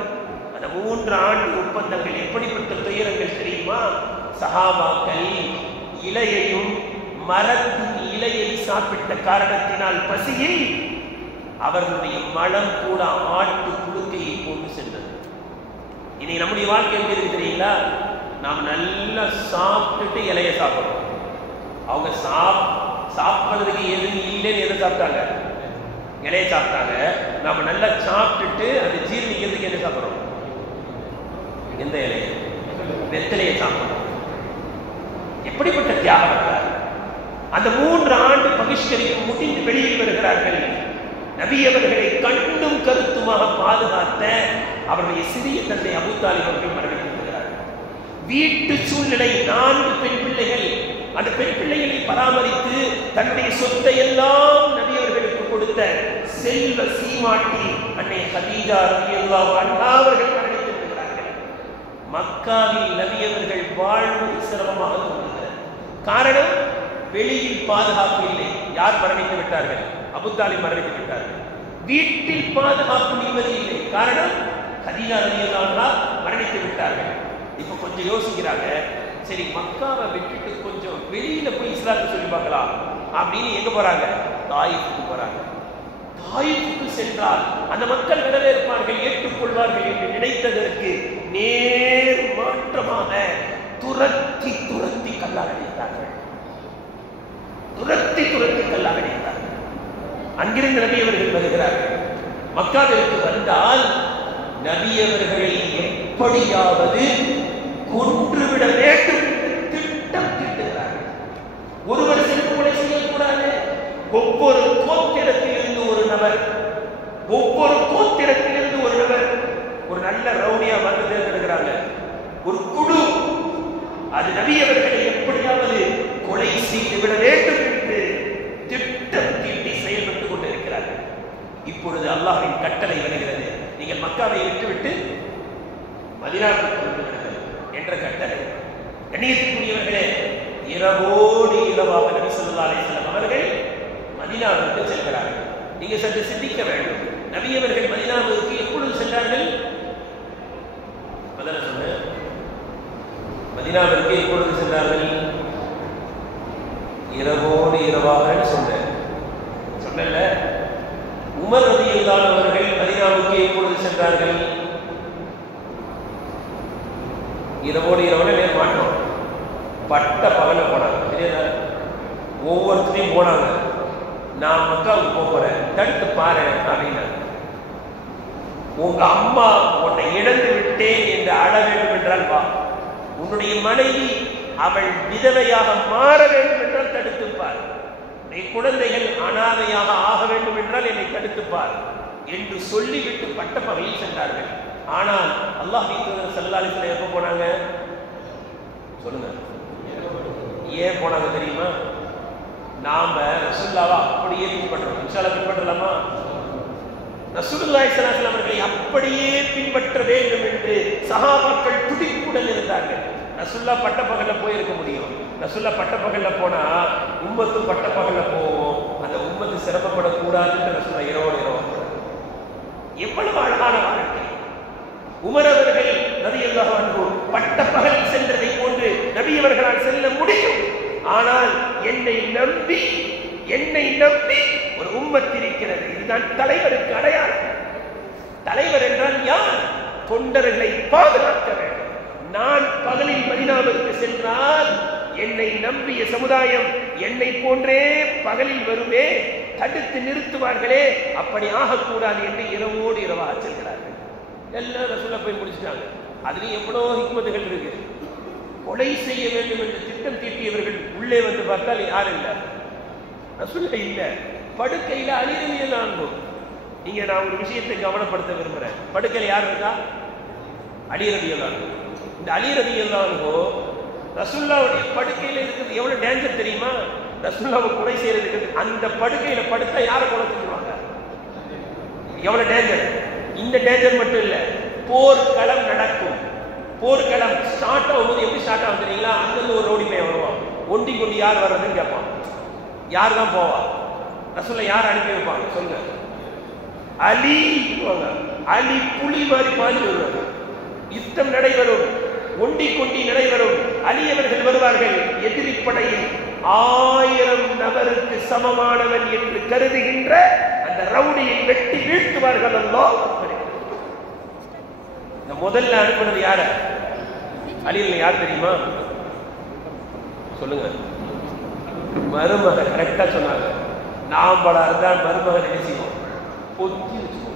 அந்த 3 ஆண்டு ஒப்பந்தங்கள் எப்படிப்பட்ட துயரங்கள் தெரியுமா? சஹாபாக்கள் இலையையும் மரத்தின் இலையை சாப்பிட்ட காரணத்தினால் பசியில் அவர்களுடைய மலம் கூட ஆட்டு குடுக்கையை கொண்டு சென்றது. இனி நம்முடைய வாழ்க்கை எப்படி இருக்கு தெரியுங்களா? நாம் நல்லா சாப்பிட்டுட்டு இலையை சாப்பிடுறோம். அவங்க சாப்பிடுறதுக்கு எதுவும் இல்லைன்னு எதை சாப்பிட்டாங்க? இலையை சாப்பிட்டாங்க. நாம நல்லா சாப்பிட்டுட்டு அது ஜீர்ணிக்கிறதுக்கு எதை சாப்பிடுறோம்? எந்த இலையை? வெத்தலையை சாப்பிடுறோம். எப்படிப்பட்ட தியாகம்! அந்த 3 ஆண்டு பகிஷ்கரிப்பு முடிந்து வெளியில் வருகிறார்கள். நபி அவர்களை கண்டும் கருத்துமாக பாதுகாத்து பார்த்த அவருடைய சிறிய தந்தை அபூ தாலிப் அவர்கள் மரணித்து விடுகிறார்கள். வீட்டு சூழ்நிலை 4 பெண் பிள்ளைகள். அந்த பெண் பிள்ளைகளை பராமரித்து தன்னுடைய சொத்தை எல்லாம் நபி அவர்களுக்கு கொடுத்த செல்வ சீமாட்டி அன்னை ஹதீஜா ரலியல்லாஹு அன்ஹா அவர்கள் மரணித்து விடுகிறார்கள். மக்காவில் நபி அவர்கள் வாழ்வது சிரமமாக தோன்றுகிறது. காரணம், வெளியில் பாதுகாப்பு இல்லை. யார் மரணித்து விட்டார்கள்? அபூ தாலிப் மரணித்து விட்டார்கள். வீட்டில் பாதுகாப்பு நிம்மதி இல்லை. காரணம், ஹதீஜா ரலியல்லாஹு அன்ஹா மரணித்து விட்டார்கள். இப்ப கொஞ்சம் யோசிக்கிறாங்க, சரி மக்காவை விட்டுட்டு கொஞ்சம் வெளியில போய் இஸ்லாத்தை சொல்லி பார்க்கலாம் அப்படின்னு எங்க போறாங்க? தாயிஃபுக்கு போறாங்க. தாயிஃபுக்கு சென்றால் அந்த மக்கள் வரவேற்பார்கள், ஏற்றுக்கொள்வார்கள் என்று நினைத்ததற்கு நேர் மாற்றமாக துரத்தி துரத்தி கல்லால் அடித்தார்கள். துரத்தி துரத்தி கல்லால் அடித்தார்கள். அங்கிருந்து நபி அவர்கள் வருகிறார்கள். மக்காவிற்கு வந்தால் நபி அவர்களை எப்படியாவது கொன்றுவிட வேண்டும் திட்டம் தீட்டுகிறார்கள். ஒருவர் சென்று கொலை செய்யக்கூடாது. ஒவ்வொரு கோத்திரத்திலிருந்து ஒரு நபர், ஒவ்வொரு கோத்திரத்திலிருந்து ஒரு நபர், ஒரு நல்ல ரவுடியா வந்து தேர்ந்தெடுக்கிறாங்க. ஒரு குழு, அது நபி அவர்களை எப்படியாவது கொலை செய்து விட வேண்டும் என்று திட்டம் தீட்டி செயல்பட்டுக் கொண்டிருக்கிறார்கள். இப்பொழுது அல்லாஹ்வின் கட்டளை வருகிறது, நீங்கள் மக்காவை விட்டுவிட்டு மதீனாவுக்கு வந்து என்ற கட்டளை. கண்ணியத்திற்குரியவர்களே, இரவோடு இரவாக நபி ஸல்லல்லாஹு அலைஹி வஸல்லம் அவர்கள் மதீனாவுக்கு செல்கிறார்கள். நீங்க சற்று சிந்திக்க வேண்டும். நபி அவர்கள் மதீனாவுக்கு எப்பொழுது சென்றார்கள்? முதல்ல சொன்ன மதீனாவுக்கு எப்பொழுது சென்றார்கள்? இரவோடு இரவாக சொன்னல. உமர் ரலியல்லாஹு அன்ஹு அவர்கள் மதீனாவுக்கு எப்பொழுது சென்றார்கள்? இரவோடு இரவோடு நேர் மாட்டோம். பட்ட பகல போனாங்க. தெரியாதா? ஒவ்வொருத்தையும் போனாங்க. நான் மக்காவுக்கு போறேன், தடுத்து பாரு அப்படின்னா. உங்க அம்மா உன்னை இழந்து விட்டேன் என்று அழ வேண்டும் என்றால் வா. உன்னுடைய மனைவி அவள் விதவையாக மாற வேண்டும் என்றால் தடுத்துப்பார். குழந்தைகள் அனாதையாக ஆக வேண்டும் என்றால் என்னை தடுத்துப்பார் என்று சொல்லிவிட்டு பட்ட பகையில் சென்றார்கள். ஆனால் அல்லாஹ்வின் தூதர் ஸல்லல்லாஹு அலைஹி வஸல்லம் எப்போ போனாங்க? சொல்லுங்க. ஏன் போனாங்க தெரியுமா? நாம ரசூலுல்லாஹ்வை அப்படியே பின்பற்றோம். இன்ஷா அல்லாஹ் பின்பற்றலாமா? ரசூலுல்லாஹி ஸல்லல்லாஹு அலைஹி வஸல்லம் அவர்களை அப்படியே பின்பற்ற வேண்டும் என்று சஹாபாக்கள் துடிப்புடன் இருந்தார்கள். ரசூலுல்லாஹ் பட்ட பகல்ல போயிருக்க முடியும். ரசூலுல்லாஹ் பட்ட பகல்ல போனா உம்மத்து பட்ட பகல்ல போவோம். அந்த உம்மத்து சிரமப்படக்கூடாதுன்னு ரசூலுல்லாஹ் இரவோடு இரவு. எவ்வளவு அழகான வாழ்க்கை! உமர் அவர்கள் ரலியல்லாஹு அன்ஹு பட்ட பகல் சென்றதை போன்று நபி அவர்களால் செல்ல முடியும். ஆனால் என்னை நம்பி ஒரு உம்மத் இருக்கிறது. இதுதான் தலைவருக்கு அடையாளம். தலைவர் என்றால் யார்? தொண்டர்களை பாதுகாக்க வேண்டும். நான் பகலில் மதீனாவுக்கு சென்றால் என்னை நம்பிய சமுதாயம் என்னை போன்றே பகலில் வருமே, தடுத்து நிறுத்துவார்களே, அப்படி ஆகக்கூடாது என்று இரவோடு இரவாக செல்கிறார்கள். எல்லாம் ரசூலுல்லாஹ் போய் முடிச்சிட்டாங்க. அதுலேயும் எவ்வளோ ஹிக்மத்துகள் இருக்கு. கொலை செய்ய வேண்டும் என்று திட்டம் தீட்டியவர்கள் உள்ளே வந்து பார்த்தால் யாரும் இல்லை, ரசூலுல்லாஹ் இல்லை. படுக்கையில் அலி ரலியல்லாஹு அன்ஹு. இங்க நான் ஒரு விஷயத்தை கவனப்படுத்த விரும்புறேன். படுக்கையில் யார் இருக்கா? அலி ரலியல்லாஹு அன்ஹு. இந்த அலி ரலியல்லாஹு அன்ஹு ரசூலுல்லாஹ்வுடைய படுக்கையில் இருக்கிறது எவ்வளவு டேஞ்சர் தெரியுமா? ரசூலுல்லாஹ்வை கொலை செய்யறதுக்கு அந்த படுக்கையில படுத்தா யாரை கொலை செஞ்சுருவாங்க? எவ்வளவு டேஞ்சர்! இந்த டேஞ்சர் மட்டும் இல்ல, போர்க்களம் நடக்கும். போர்க்களம் ஸ்டார்ட் ஆகும்போது எப்படி ஸ்டார்ட் ஆகும் தெரியுங்களா? அங்கிருந்து ஒரு ரோடி பையன் வருவான். ஒண்டி கொண்டு யார் வர்றதுன்னு கேட்பான். யார் தான் போவா? ரசூலுல்லாஹ் யார் அனுப்பி வைப்பாங்க சொல்லுங்க? அலி. அலி புலி மாதிரி பாஞ்சு வருவாங்க. யுத்தம் நடைபெறும், ஒண்டி கொண்டி நடைபெறும். அலி அவர்கள் வருவார்கள். எதிரி படையில் 1000 நபருக்கு சமமானவன் என்று கருதுகின்ற அந்த ரவுடியை வெட்டி வீழ்த்துவார்கள். அல்லாஹ் முதல்ல அனுப்புனது யார? அலியில் யார் தெரியுமா? சொல்லுங்க. மருமகன். கரெக்டா சொன்னாங்க. நாம் பல இருந்தால் மருமகன் நினைச்சுவோம், பொத்தி வச்சுக்கோ.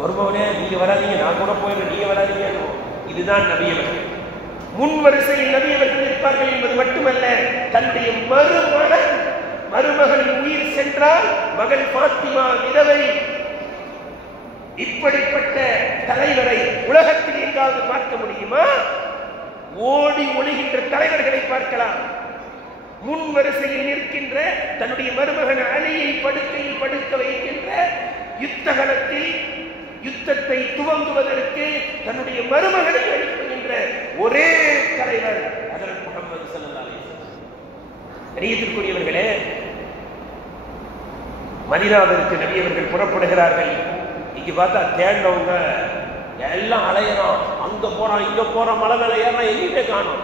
மருமகனே நீங்க வராதீங்க, நான் கூட போயிடுறேன், நீங்க வராதீங்க. இதுதான் நபி அவர்கள். முன் வரிசையில் நபி அவர்கள் இருப்பார்கள் என்பது மட்டுமல்ல, தன்னுடைய மருமகன் உயிர் சென்றால் மகள் பாத்திமா விதவை. இப்படிப்பட்ட தலைவர் உலகத்தில் எங்காவது பார்க்க முடியுமா? ஓடி ஒளிகின்ற தலைவர்களை பார்க்கலாம். முன் வரிசையில் நிற்கின்ற தன்னுடைய மருமகன் அலியை படுக்கையில் படுக்க வைக்கின்ற யுத்தகலத்தில் யுத்தத்தை துவங்குவதற்கு தன்னுடைய மருமகனை அனுப்புகின்ற ஒரே தலைவர் ஹஜ்ரத் முஹம்மது ஸல்லல்லாஹு அலைஹி வஸல்லம். கண்ணியத்திற்குரியவர்களே, மதீனாவிற்கு நபி அவர்கள் புறப்படுகிறார்கள். இங்க பார்த்தா தேண்டவங்க எல்லாம் அலையறான், அங்க போறான் இங்க போறான், மலை மேல ஏறான், எங்கேயுமே காணோம்.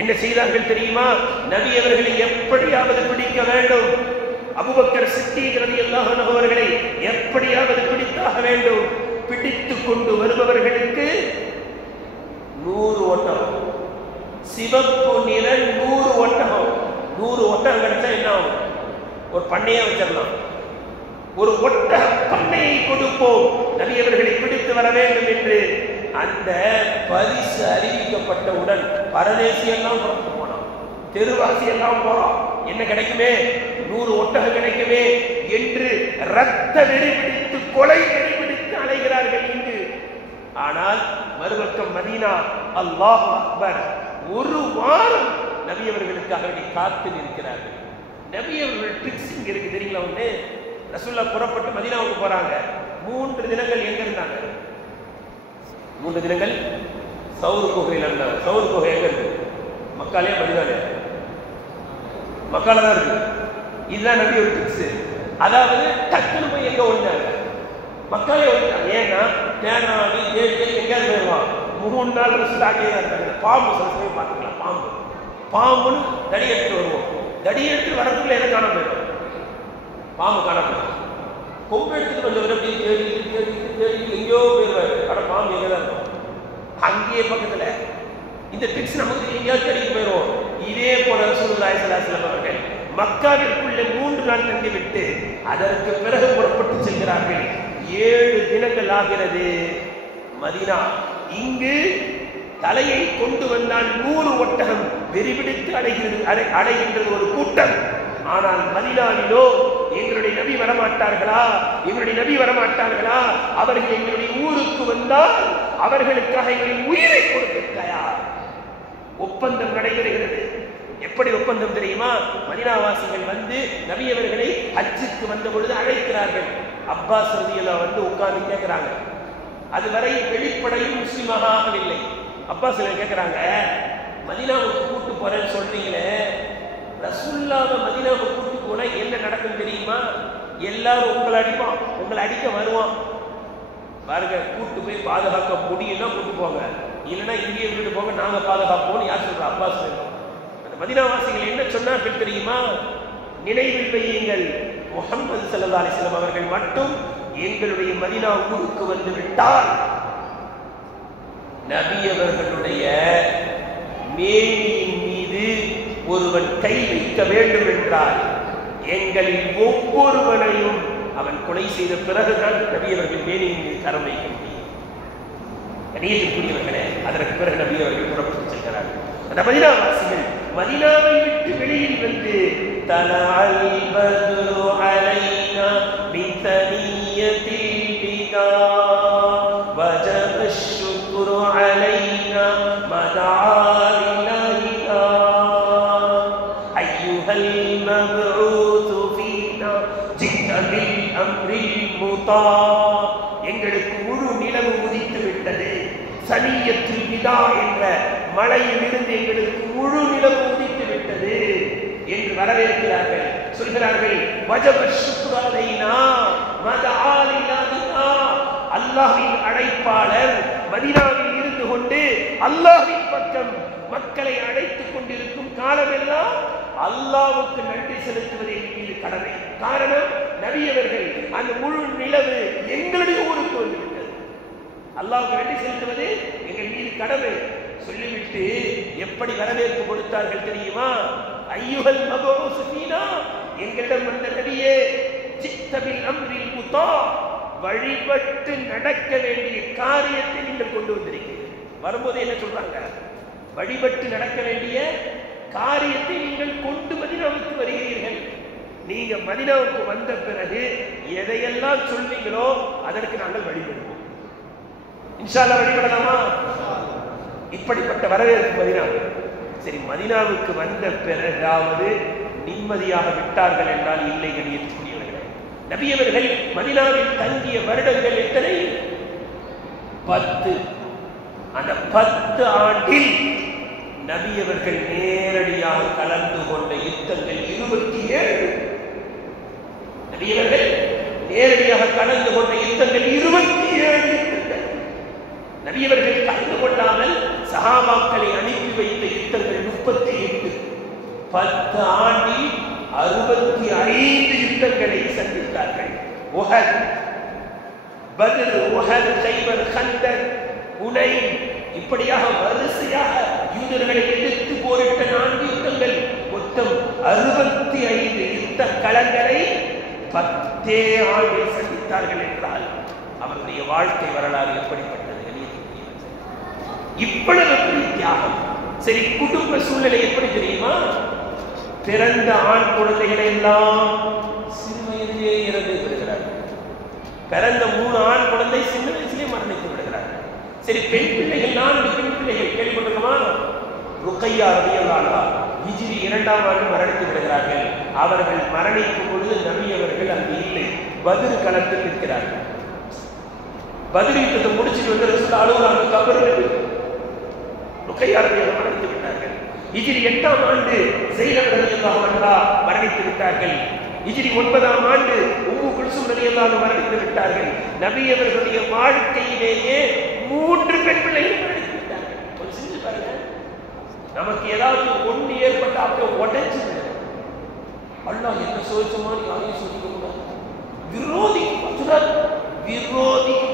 என்ன செய்தார்கள் தெரியுமா? நபி அவர்களை எப்படியாவது பிடிக்க வேண்டும். அபூபக்கர் சித்தீக் ரலியல்லாஹு அன்ஹு அவர்களை எப்படியாவது பிடித்தாக வேண்டும். பிடித்துக் கொண்டு வருபவர்களுக்கு 100 ஒட்டகம், சிவப்பு நிற 100 ஒட்டகம். 100 ஒட்டகம் கிடைச்சா என்ன ஆகும்? ஒரு பண்ணையா வச்சிடலாம். ஒரு ஒட்டக பண்ணையை கொடுப்போம், நபி அவர்களை பிடித்து வர வேண்டும் என்று அந்த பரிசு அறிவிக்கப்பட்டவுடன் பரதேசி எல்லாம் புறப்பட்டு போனோம், தெருவாசி எல்லாம் போறோம். என்ன கிடைக்குமே? 100 ஒட்டகம் கிடைக்குமே என்று ரத்த வெறி பிடித்து கொலை வெறி பிடித்து அலைகிறார்கள் இங்கு. ஆனால் மறுபக்கம் மதீனா, அல்லாஹ் அக்பர், ஒரு வாரம் நபி அவர்களுக்காக காத்து நிற்கிறார்கள். நபி அவர்கள் ட்ரிக்ஸ் இங்க இருக்கு தெரியுங்களா? ஒண்ணு, ரசூலுல்லாஹ் புறப்பட்டு மதீனாவுக்கு போறாங்க. 3 தினங்கள் எங்க இருந்தாங்க? 3 தினங்கள் சௌர் குகையில் இருந்தாங்க. சௌர் குகை எங்க இருக்கு? மக்காலே மதீனாலே? மக்கால தான் இருக்கு. இதுதான் நபி ஒரு ட்ரிக்ஸ். அதாவது டக்குனு போய் எங்க ஒண்ணாங்க? மக்காலே ஒண்ணாங்க. ஏன்னா தேனாடி தேடி எங்கேயாவது போயிடுவான். 3 நாள் ஸ்டார்டே இருக்காங்க. பாம்பு சலசமே பார்த்துக்கலாம். பாம்புன்னு தடி எடுத்துட்டு வருவோம். தடி எடுத்துட்டு வரதுக்குள்ள என்ன காண போயிடும்? பாம்பு காணப்படும். கொம்பு எடுத்துட்டு கொஞ்சம் தேடி தேடி தேடி தேடி எங்கேயோ போயிடுவாரு. ஆனா பாம்பு எங்கதான் இருக்கும்? அங்கேயே பக்கத்துல. இந்த ட்ரிக்ஸ் நமக்கு எங்கேயாவது தேடிக்கு போயிடும். இதே போல ரசூலுல்லாஹி ஸல்லல்லாஹு அலைஹி வஸல்லம் அவர்கள் மக்காவிற்குள்ள 3 நாள் தங்கிவிட்டு அதற்கு பிறகு புறப்பட்டு செல்கிறார்கள். 7 தினங்கள் ஆகிறது. மதீனா இங்கு தலையை கொண்டு வந்தால் 100 ஒட்டகம் வெறிபிடித்து அடைகின்றது ஒரு கூட்டம். ஆனால் மதீனாவிலோ எங்களுடைய நபி வரமாட்டார்களா, எங்களுடைய நபி வரமாட்டார்களா, அவர்கள் எங்களுடைய ஊருக்கு வந்தால் அவர்களுக்காக எங்களுடைய உயிரை கொடுக்க தயார். ஒப்பந்தம் நடைபெறுகிறது. எப்படி ஒப்பந்தம் தெரியுமா? மதீனாவாசிகள் வந்து நபி அவர்களை ஹஜ்ஜுக்கு வந்த பொழுது அழைக்கிறார்கள். அப்பாஸ் ரலியல்லாஹு வந்து உட்கார்ந்து கேட்கிறாங்க. அதுவரை வெளிப்படையும் முஸ்லிமாக ஆகவில்லை. அப்பாஸ் கேட்கிறாங்க, மதீனாவுக்கு கூட்டு போறேன்னு சொல்றீங்களே, ரசூலுல்லாஹ் மதீனாவுக்கு கூட்டு போனா என்ன நடக்கும் தெரியுமா? எல்லாரும் உங்களை அடிப்பான், உங்களை அடிக்க வருவான். பாருங்க, கூட்டு போய் பாதுகாக்க முடியும்னா கூட்டு போங்க, இல்லைன்னா இங்கேயே விட்டுட்டு போங்க, நாங்க பாதுகாப்போம்னு யார் சொல்றா? அப்பாஸ். அந்த மதீனாவாசிகள் என்ன சொன்னார்கள் தெரியுமா? நினைவில் வையுங்கள், முஹம்மது ஸல்லல்லாஹு அலைஹி வஸல்லம் அவர்கள் மட்டும் எங்களுடைய மதீனா ஊருக்கு வந்து விட்டால் நபி அவர்களுடைய மேனியின் மீது ஒருவன் கை வைக்க வேண்டும் என்றால் எங்களில் ஒவ்வொருவனையும் அவன் கொலை செய்த பிறகுதான் நபி அவர்கள் மேனியின் மீது கரம் வைக்க முடியும். கண்ணியத்திற்குரியவர்களே, அதற்கு பிறகு நபி அவர்கள் புறப்பட்டு செல்கிறார்கள். அந்த மதீனாவாசிகள் மதீனாவை விட்டு வெளியில் வந்து தலஅல் பத்ரு அலைனா பிதனியத்தில் பிதா வஜப ஷ்குரு அலைனா மதாலிலா அய்யுஹல் மப்ஊது ஃபீனா ஜித்த பில் அம்ரில் முதா. எங்களுக்கு முழு நிலவு உதித்து விட்டது. சனியத்தில் விதா என்ற மலையில் இருந்து எங்களுக்கு முழு நிலவு உதித்து விட்டது என்று வரவேற்கிறார்கள். சொல்கிறார்கள், அல்லாஹ்வின் அழைப்பாளர் மதீனாவில் இருந்து கொண்டு அல்லாஹ்வின் பக்கம் மக்களை அழைத்துக் கொண்டிருக்கும் காலமெல்லாம் அல்லாஹ்வுக்கு நன்றி செலுத்துவதே மீது கடமை. காரணம், நபி அவர்கள் அந்த முழு நிலவு எங்களுடைய ஊருக்கு வந்துவிட்டது. அல்லாஹ்வுக்கு நன்றி செலுத்துவது எங்கள் மீது கடமை சொல்லிவிட்டு எப்படி வரவேற்பு கொடுத்தார்கள் தெரியுமா? ஐயுஹல் மபூஸ் ஃபீனா, எங்களிடம் வந்த நபியே, ஜித்த பில் அம்ரில் முதா, வழிபட்டு நடக்க வேண்டிய காரியத்தை நீங்கள் கொண்டு வந்திருக்கிறீர்கள். வரும்போது என்ன சொல்றாங்க? வழிபட்டு நடக்க வேண்டிய காரியத்தை நீங்கள் கொண்டு மதீனாவுக்கு வருகிறீர்கள். நீங்க மதீனாவுக்கு வந்த பிறகு எதையெல்லாம் சொல்வீங்களோ அதற்கு நாங்கள் வழிபடுவோம். இன்ஷா அல்லாஹ் வழிபடலாமா? இப்படிப்பட்ட வரவேற்பு மதீனா. சரி, மதீனாவுக்கு வந்த பிறகாவது நிம்மதியாக விட்டார்கள் என்றால் இல்லை. கணியத்துக்குரியவர்களே, நபி அவர்கள் மதீனாவில் தங்கிய வருடங்கள் எத்தனை? 10. அந்த 10 ஆண்டில் நபி அவர்கள் நேரடியாக கலந்து கொண்ட யுத்தங்கள் 27. நபி அவர்கள் நேரடியாக கலந்து கொண்ட யுத்தங்கள் 27 யுத்தங்கள். நபி அவர்கள் கலந்து கொள்ளாமல் சஹாபாக்களை அனுப்பி வைத்த யுத்தங்கள் 38. 10 ஆண்டில் 65 யுத்தங்களை சந்தித்தார்கள். உஹத், பத்ர், உஹத், கைபர், கந்தக், ஹுனைன், இப்படியாக வரிசையாக யூதர்களை எதிர்த்து போரிட்ட 4 யுத்தங்கள். மொத்தம் 65 யுத்த களங்களை 10 ஆண்டில் சந்தித்தார்கள் என்றால் அவருடைய வாழ்க்கை வரலாறு எப்படிப்பட்டது? இவ்வளவு பெரிய தியாகம். சரி, குடும்ப சூழ்நிலை எப்படி தெரியுமா? பிறந்த ஆண் குழந்தைகளை எல்லாம் சிறு வயதிலே இறந்து விடுகிறார்கள். பிறந்த 3 ஆண் குழந்தை சின்ன வயசிலே மரணித்து விடுகிறார்கள். சரி, பெண் பிள்ளைகள் 4 பெண் பிள்ளைகள் கேள்விப்பட்டிருக்கோமா? ருக்கையா ரலியல்லாஹு அன்ஹா ஹிஜ்ரி 2ஆம் ஆண்டு மரணித்து விடுகிறார்கள். அவர்கள் மரணிக்கும் பொழுது நபி அவர்கள் அங்கு இல்லை, பத்ர் களத்தில் இருக்கிறார்கள். பத்ர் யுத்தத்தை முடிச்சுட்டு வந்து ரசூல் அழுகுறாங்க, கபரில் ருக்கையா ரலியல்லாஹு மரணித்து விட்டார்கள். ஹிஜ்ரி 8ஆம் ஆண்டு ஸைனப் ரலியல்லாஹு அன்ஹா மரணித்து விட்டார்கள். ஹிஜ்ரி 9ஆம் ஆண்டு உம்மு குல்சூம் ரலியல்லாஹு மரணித்து விட்டார்கள். நபி அவர்களுடைய வாழ்க்கையிலேயே 3 பெண் பிள்ளைகள் மரணித்து விட்டார்கள். கொஞ்சம் சிந்திச்சு பாருங்க. நமக்கு ஏதாவது ஒன்று ஏற்பட்ட அப்படியே உடைஞ்சு அல்லாஹ் என்ன சோதிச்ச மாதிரி யாரையும் சோதிக்க கூடாது. விரோதிக்கு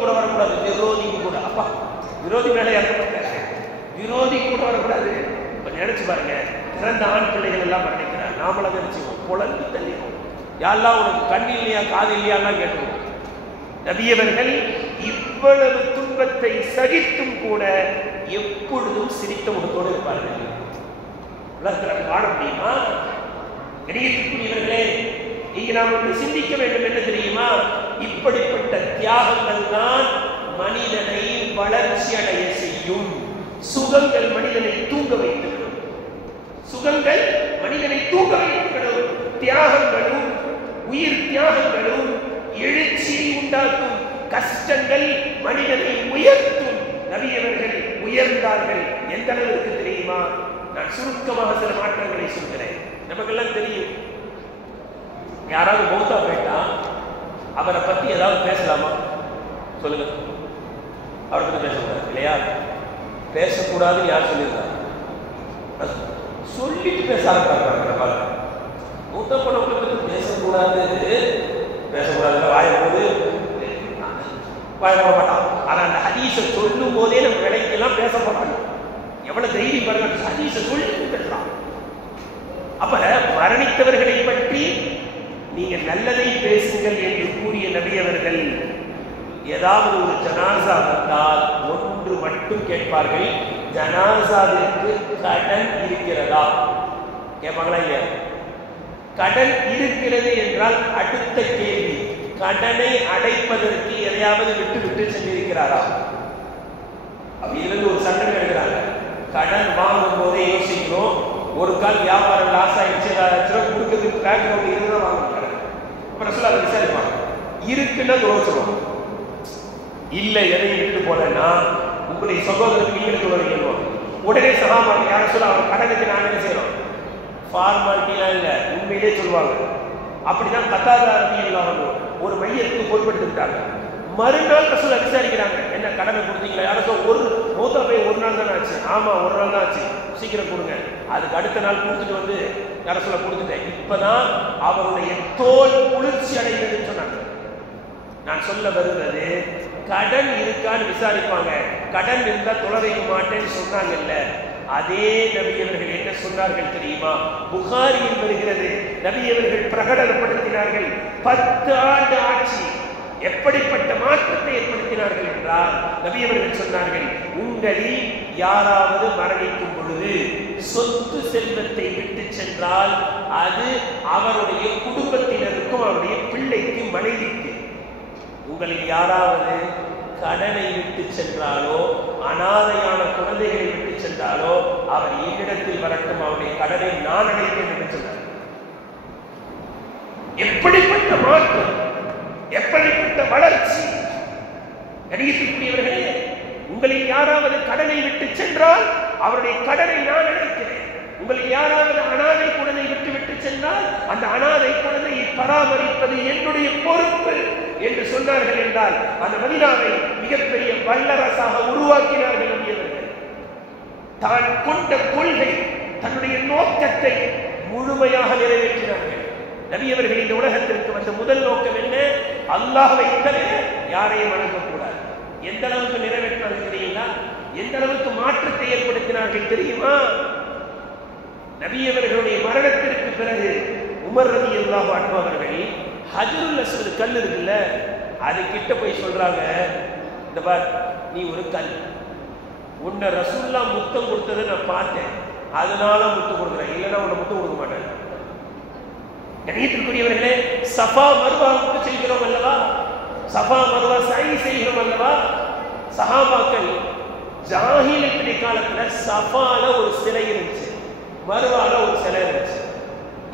கூட வரக்கூடாது. விரோதிக்கு கூட அப்பா விரோதி மேலே இறக்கப்பட்டாங்க. விரோதிக்கு கூட வரக்கூடாது. நினைச்சு பாருங்க, பிறந்த ஆண் பிள்ளைகள் எல்லாம் மரணிக்கிறார். நாமளை நினைச்சுவோம், குழந்தை தள்ளிவோம், யாரெல்லாம் உனக்கு கண்ணு இல்லையா காது இல்லையாலாம் கேட்டுவோம். நபியவர்கள் இவ்வளவு துன்பத்தை சகித்தும் கூட எப்பொழுதும் சிரித்த முகத்தோடு இருப்பார்கள். உலகத்தில் காண முடியுமா? கணியத்துக்குரியவர்களே, இங்கு நாம் ஒன்று சிந்திக்க வேண்டும். என்ன தெரியுமா? இப்படிப்பட்ட தியாகங்கள் தான் மனிதனை வளர்ச்சி அடைய செய்யும். சுகங்கள் மனிதனை தூங்க வைத்துவிடும். சுகங்கள் மனிதனை தூங்க வைத்துவிடும். தியாகங்களும் உயிர் தியாகங்களும் எழுச்சியை உண்டாக்கும். கஷ்டங்கள் மனிதனை உயர்த்தும். நபியவர்கள் உயர்ந்தார்கள். எந்த அளவிற்கு தெரியுமா? நான் சுருக்கமாக சில மாற்றங்களை சொல்கிறேன். நமக்கெல்லாம் தெரியும், யாராவது மௌத்தா போயிட்டா அவரை பத்தி ஏதாவது பேசலாமா? சொல்லுங்க. அவரை பத்தி பேசக்கூடாது இல்லையா? பேசக்கூடாதுன்னு யார் சொல்லியிருக்காங்க? சொல்லிட்டு பேச ஆரம்பிப்பாங்க. மூத்த பணத்தை பற்றி பேசக்கூடாது, வாய போது வாய போட மாட்டான். ஆனா அந்த ஹதீஸை சொல்லும் போதே நம்ம விலைக்கெல்லாம் பேச போறாங்க. எவ்வளவு தைரியம் பாருங்க, ஹதீஸை சொல்லி பேசலாம். அப்ப மரணித்தவர்களை பற்றி நீங்க நல்லதை பேசுங்கள் என்று கூறிய நபி அவர்கள் ஏதாவது ஒரு ஜனாசா வந்தால் ஒன்று மட்டும் கேட்பார்கள், ஜனாசாவிற்கு கடன் இருக்கிறதா? கேட்பாங்களா இல்லையா? கடன் இருக்கிறது என்றால் அடுத்த கேள்வி, கடனை அடைப்பதற்கு எதையாவது விட்டு விட்டு சென்றிருக்கிறாரா? அப்படி இருந்து ஒரு சட்டம் எடுக்கிறாங்க. கடன் வாங்கும் போதே யோசிக்கிறோம், ஒரு கால் வியாபாரம் லாஸ் ஆயிடுச்சு, கொடுக்கிறதுக்கு பேக்ரவுண்ட் இருந்தால் வாங்கணும் கடன். அப்புறம் சொல்ல அதை விசாரிப்பாங்க. இருக்குன்னா யோசிச்சுவோம், இல்லை எதையும் விட்டு போலன்னா உங்களுடைய சகோதரருக்கு ஈடுத்து வருகிறோம். உடனே சகாபாங்க யார சொல்ல அவர் கடனுக்கு நாங்கள் என்ன செய்யறோம்? ஃபார்மாலிட்டிலாம் இல்லை, உண்மையிலே சொல்லுவாங்க. அப்படிதான் கத்தாதாரதியில் ஒரு மையத்துக்கு பொறுப்பெடுத்துக்கிட்டாங்க. மறுநாள் ரசூல் விசாரிக்கிறாங்க, என்ன கடனை கொடுத்தீங்களா? யாரோ ஒரு மூத்தா போய் ஒரு நாள் தானே ஆச்சு. ஆமா, ஒரு நாள் தான் ஆச்சு, சீக்கிரம் கொடுங்க. அதுக்கு அடுத்த நாள் கொடுத்துட்டு வந்து அரசுல கொடுத்துட்டேன். இப்பதான் அவருடைய தோல் குளிர்ச்சி அடைந்ததுன்னு சொன்னாங்க. நான் சொல்ல வருவது, கடன் இருக்கான்னு விசாரிப்பாங்க. கடன் இருந்தா தொலை வைக்க மாட்டேன்னு சொன்னாங்கல்ல, அதே நபியவர்கள் என்ன சொன்னார்கள் தெரியுமா? புகாரியில் வருகிறது, நபியவர்கள் பிரகடனப்படுத்தினார்கள் 10 ஆண்டு ஆட்சி எப்படிப்பட்ட மாற்றத்தை ஏற்படுத்தினார்கள் என்றால், நபியவர்கள் சொன்னார்கள், உங்களில் யாராவது மரணிக்கும் பொழுது சொத்து செல்வத்தை விட்டு சென்றால் அது அவருடைய குடும்பத்தினருக்கும் அவருடைய பிள்ளைக்கு மனைவிக்கு. உங்களில் யாராவது கடனை விட்டு சென்றாலோ அனாதையான குழந்தைகளை விட்டு சென்றாலோ அவர் என்னிடத்தில் வரட்டும், அவருடைய கடனை நான் அடைப்பேன் என்று சொன்னார். எப்படிப்பட்ட மாற்றம், எப்படிப்பட்ட வளர்ச்சி! கணியத்திற்குரியவர்களே, உங்களில் யாராவது கடனை விட்டு சென்றால் அவருடைய கடனை நான் அடைக்கிறேன். உங்களில் யாராவது அனாதை குழந்தை விட்டு சென்றால் அந்த அனாதை குழந்தையை பராமரிப்பது என்னுடைய பொறுப்பு என்று சொன்னார்கள் என்றால் அந்த மதீனாவை மிகப்பெரிய வல்லரசாக உருவாக்கினார்கள். தான் கொண்ட கொள்கை, தன்னுடைய நோக்கத்தை முழுமையாக நிறைவேற்றினார்கள். நபி அவர்கள் இந்த உலகத்திற்கு வந்த முதல் நோக்கம் என்ன? அல்லாஹ்வை தவிர யாரையும் வணங்கக்கூடாது. எந்த அளவுக்கு நிறைவேற்றினார்கள் தெரியுங்களா? எந்த அளவுக்கு மாற்றத்தை ஏற்படுத்தினார்கள் தெரியுமா? நபி அவர்களுடைய மரணத்திற்கு பிறகு உமர் ரலியல்லாஹு அன்ஹு அவர்கள் ஹஜ்ருல் அஸ்வத் கல் இருக்குல்ல, அது கிட்ட போய் சொல்றாங்க, இந்த பார், நீ ஒரு கல், உன்னை ரசூலுல்லாஹ் முத்தம் கொடுத்ததை நான் பார்த்தேன், அதனால முத்தம் கொடுக்குறேன், இல்லைன்னா உன்னை முத்தம் கொடுக்க மாட்டேன். கணியத்திற்குரியவர்களே, சஃபா மர்வாவுக்கு செய்கிறோம் அல்லவா, சஃபா மர்வா சை செய்கிறோம் அல்லவா. சஹாபாக்கள் ஜாஹிலியத்துடைய காலத்துல சஃபால ஒரு சிலை இருந்துச்சு, மர்வால ஒரு சிலை இருந்துச்சு.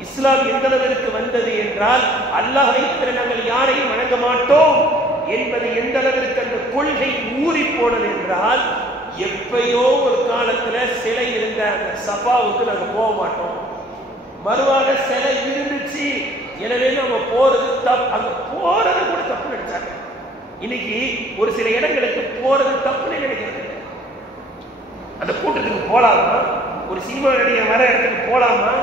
இஸ்லாம் எந்த அளவிற்கு வந்தது என்றால் அல்லாஹ்வை தவிர நாங்கள் யாரையும் வணங்க மாட்டோம் என்பது எந்த அளவிற்கு அந்த கொள்கை ஊறி போனது என்றால், எப்பயோ ஒரு காலத்துல சிலை இருந்த அந்த சஃபாவுக்கு நாங்கள் போக மாட்டோம். மறுவாக சிலை இருந்துச்சு, எனவே நம்ம போறது தப்பு, அங்க போறது கூட தப்பு நினைச்சாங்க. இன்னைக்கு ஒரு சில இடங்களுக்கு போறது தப்புன்னு நினைக்கிறது. அந்த கூட்டத்துக்கு போலாமா? ஒரு சினிமா நடிகர் வர இடத்துக்கு போலாமா?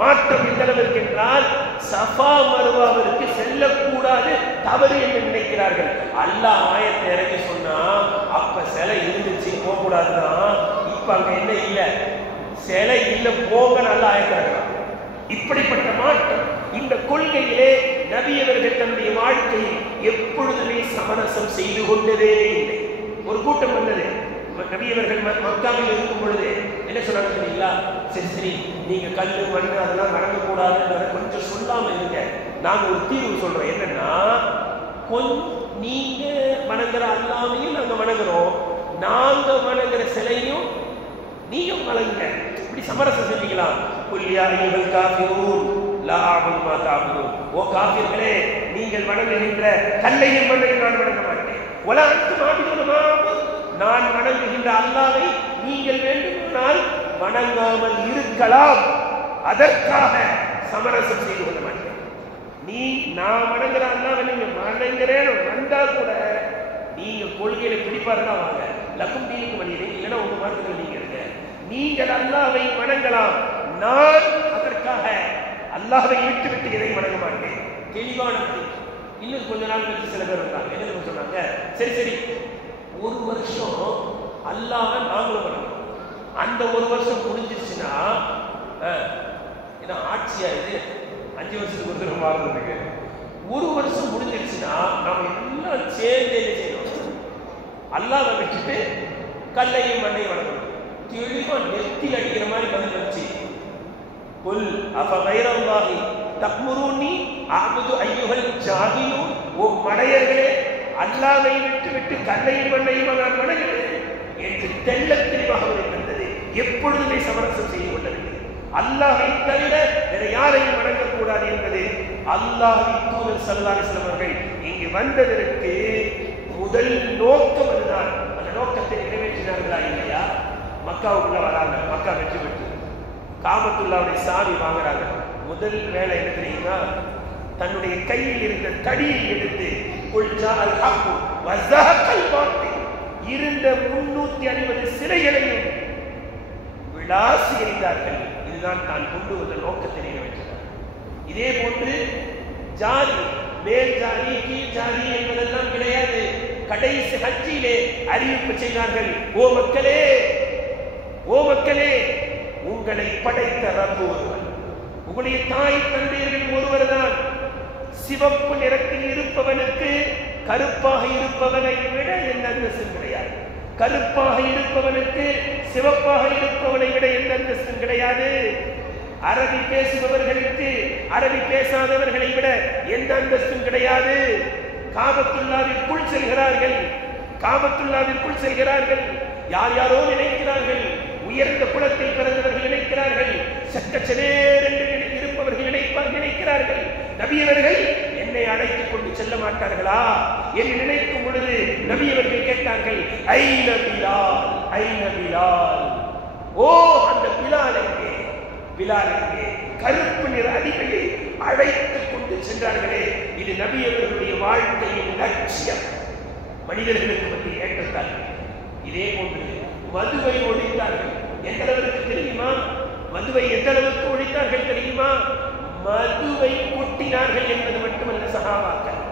மாற்றம் எந்த அளவிற்கு என்றால் சஃபா மருவாவிற்கு செல்லக்கூடாது, தவறு என்று நினைக்கிறார்கள். அல்லாஹ் ஆயத்தை இறங்கி சொன்னா அப்ப சிலை இருந்துச்சு போகக்கூடாதுதான். இப்ப அங்க என்ன இல்லை, சிலை இல்லை, போக நல்லா ஆயத்தார்கள். இப்படிப்பட்ட மாற்றம் இந்த கொள்கையிலே நபி அவர்கள் தன்னுடைய வாழ்க்கையில் எப்பொழுதுமே சமரசம் செய்து கொண்டதே இல்லை. ஒரு கூட்டம் வந்தது, நபி அவர்கள் மக்காவில் இருக்கும் பொழுது என்ன சொன்னாங்க தெரியுங்களா? சரி சரி, நீங்க கல்லு மண்ணு அதெல்லாம் வணங்கக்கூடாதுன்றத கொஞ்சம் சொல்லாம இருங்க, நாங்க ஒரு தீர்வு சொல்றோம். என்னன்னா, நீங்க வணங்குற அல்லாமையும் நாங்க வணங்குறோம், நாங்க வணங்குற சிலையும் நீயும் வணங்குங்க, இப்படி சமரசம் செஞ்சீங்களா? குல்லியாரிகள் காஃபிரூன் லா அஅபுது மா தஅபுதூன், ஓ காஃபிர்களே, நீங்கள் வணங்குகின்ற கல்லையும் மண்ணையும் நான் வணங்க மாட்டேன். வலா அன்தும் ஆபிதூன மா அஅபுது, நான் வணங்குகின்ற அல்லாஹ்வை நீங்கள் வேண்டுமானால் வணங்காமல் இருக்கலாம், அதற்காக சமரசம் செய்து கொள்ள மாட்டேன். நான் வணங்குற அல்லாஹ்வை நீங்க வணங்குறேன்னு வந்தா கூட நீங்க கொள்கையில பிடிப்பாருன்னா வாங்க, லக்கும் தீனுக்கும் வழியிலே, இல்லைன்னா உங்க மார்க்கத்தில் நீங்க இருங்க. நீங்கள் அல்லாஹ்வை வணங்கலாம், நான் அதற்காக அல்லாஹ்வை விட்டு விட்டு எதை வணங்க மாட்டேன். தெளிவான இன்னும் கொஞ்ச நாள் கழிச்சு சில பேர் இருந்தாங்க, என்ன சொன்னாங்க, சரி சரி ஒரு வருஷம் அல்லாஹ்வை நாங்களும் வணங்கணும், அந்த ஒரு வருஷம் முடிஞ்சிருச்சுன்னா ஏன்னா ஆட்சியா இது 5 வருஷத்துக்கு ஒரு தடவை மாறுறதுக்கு, ஒரு வருஷம் முடிஞ்சிருச்சுன்னா நாம எல்லாம் சேர்ந்தே செய்யணும், அல்லாஹ்வை விட்டுட்டு கல்லையும் மண்ணையும் வணங்கணும். தெளிவா நெத்தியில் அடிக்கிற மாதிரி பதில் வச்சு, குல் அஃபகைரல்லாஹி தக்முரூனி அஅபுது அய்யுஹல் ஜாஹிலூன், ஓ மடையர்களே, அல்லாஹ்வை விட்டு விட்டு கல்லையும் மண்ணையும் நான் வணங்குகிறேன் என்று தெள்ளத் தெளிவாக வந்தது. எப்பொழுதுமே சமரசம் செய்து கொள்ளவில்லை. அல்லாஹ்வை தவிர வேற யாரையும் வணங்கக்கூடாது என்பது அல்லாஹ்வின் தூதர் ஸல்லல்லாஹு அலைஹி வஸல்லம் அவர்கள் இங்கு வந்ததற்கு முதல் நோக்கம் அதுதான். அந்த நோக்கத்தை நிறைவேற்றினார்களா இல்லையா? மக்காவுக்குள்ள வராங்க, மக்கா வெற்றி பெற்று காபத்துல்லாவுடைய சாவி வாங்குறாங்க. முதல் வேலை என்ன தெரியுமா? தன்னுடைய கையில் இருந்த தடியை எடுத்து இருந்த 350 சிலைகளையும் விளாசி எறிந்தார்கள். இதுதான் தான் கொண்டு வந்த நோக்கத்தை நிறைவேற்றினார். இதே போன்று ஜாதி, மேல் ஜாதி கீழ் ஜாதி என்பதெல்லாம் கிடையாது. கடைசி ஹஜ்ஜிலே அறிவிப்பு செய்தார்கள், ஓ மக்களே, ஓ மக்களே, உங்களை படைத்த ரப்பு ஒருவன், உங்களுடைய தாய் தந்தையர்கள் ஒருவர் தான். சிவப்பு நிறத்தில் இருப்பவனுக்கு கருப்பாக இருப்பவனை விட எந்த அந்தஸ்தும் கிடையாது. கருப்பாக இருப்பவனுக்கு சிவப்பாக இருப்பவனை விட எந்த அந்தஸ்தும் கிடையாது. அரபி பேசுபவர்களுக்கு அரபி பேசாதவர்களை விட எந்த அந்தஸ்தும் கிடையாது. காபத்துல்லாவிற்குள் செல்கிறார்கள், காபத்துல்லாவிற்குள் செல்கிறார்கள். யார் யாரோ நினைக்கிறார்கள், உயர்ந்த குலத்தில் பிறந்தவர்கள் நினைக்கிறார்கள், சக்கச்சவேர் என்று இருப்பவர்கள் நினைக்கிறார்கள். நபியவர்கள் என்னை அழைத்துக் கொண்டு செல்ல மாட்டார்களா என்று நினைக்கும் பொழுது நபியவர்கள் கேட்டார்கள், ஐன பிலால், ஐன பிலால், ஓ அந்த பிலால் எங்கே, பிலால் எங்கே? கருப்பு நிற அடிமையை அழைத்துக் கொண்டு சென்றார்களே. இது நபியவர்களுடைய வாழ்க்கையின் லட்சியம். மனிதர்களுக்கு மத்தியில் ஏற்றத்தால் இதே போன்று மதுவை ஒழித்தார்கள். எந்த அளவுக்கு தெரியுமா? மதுவை எந்த அளவுக்கு ஒழித்தார்கள் தெரியுமா? மதுவை கொட்டினார்கள் என்பது மட்டுமல்ல சஹாபாக்கள்.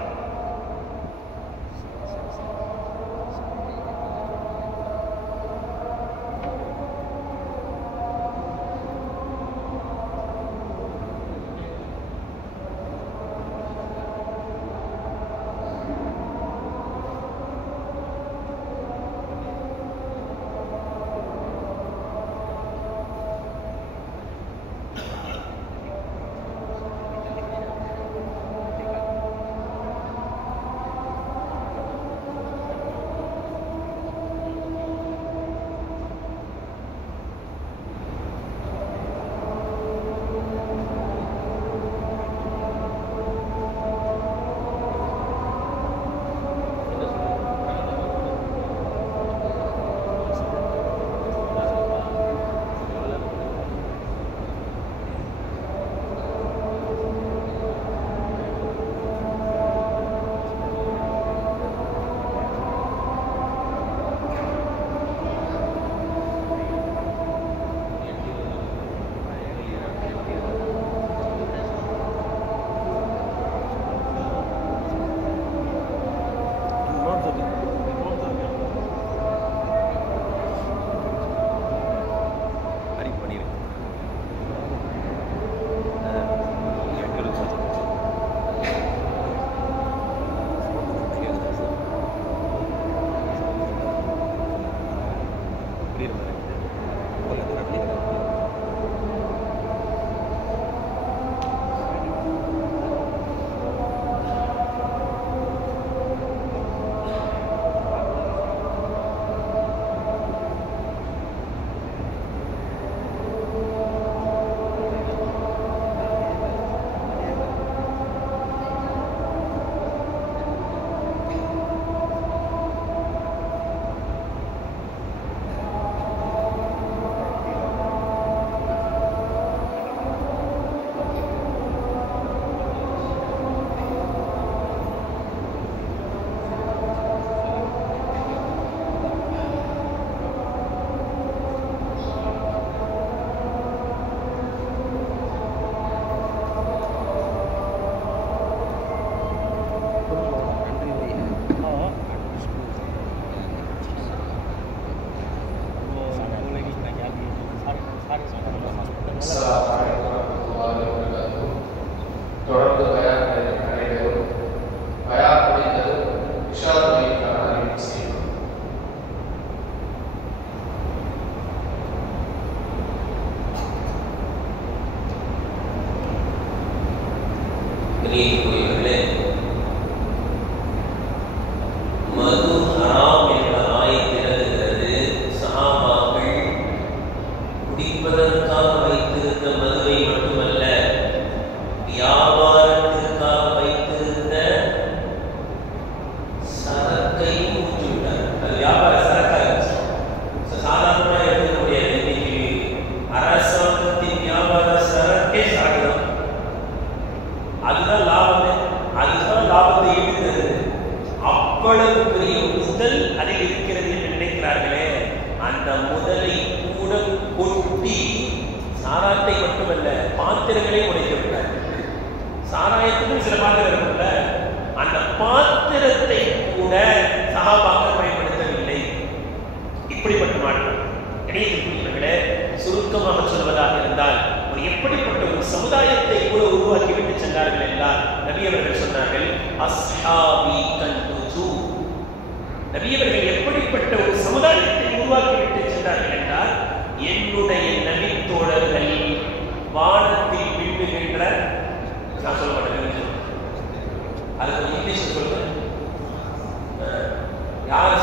யார்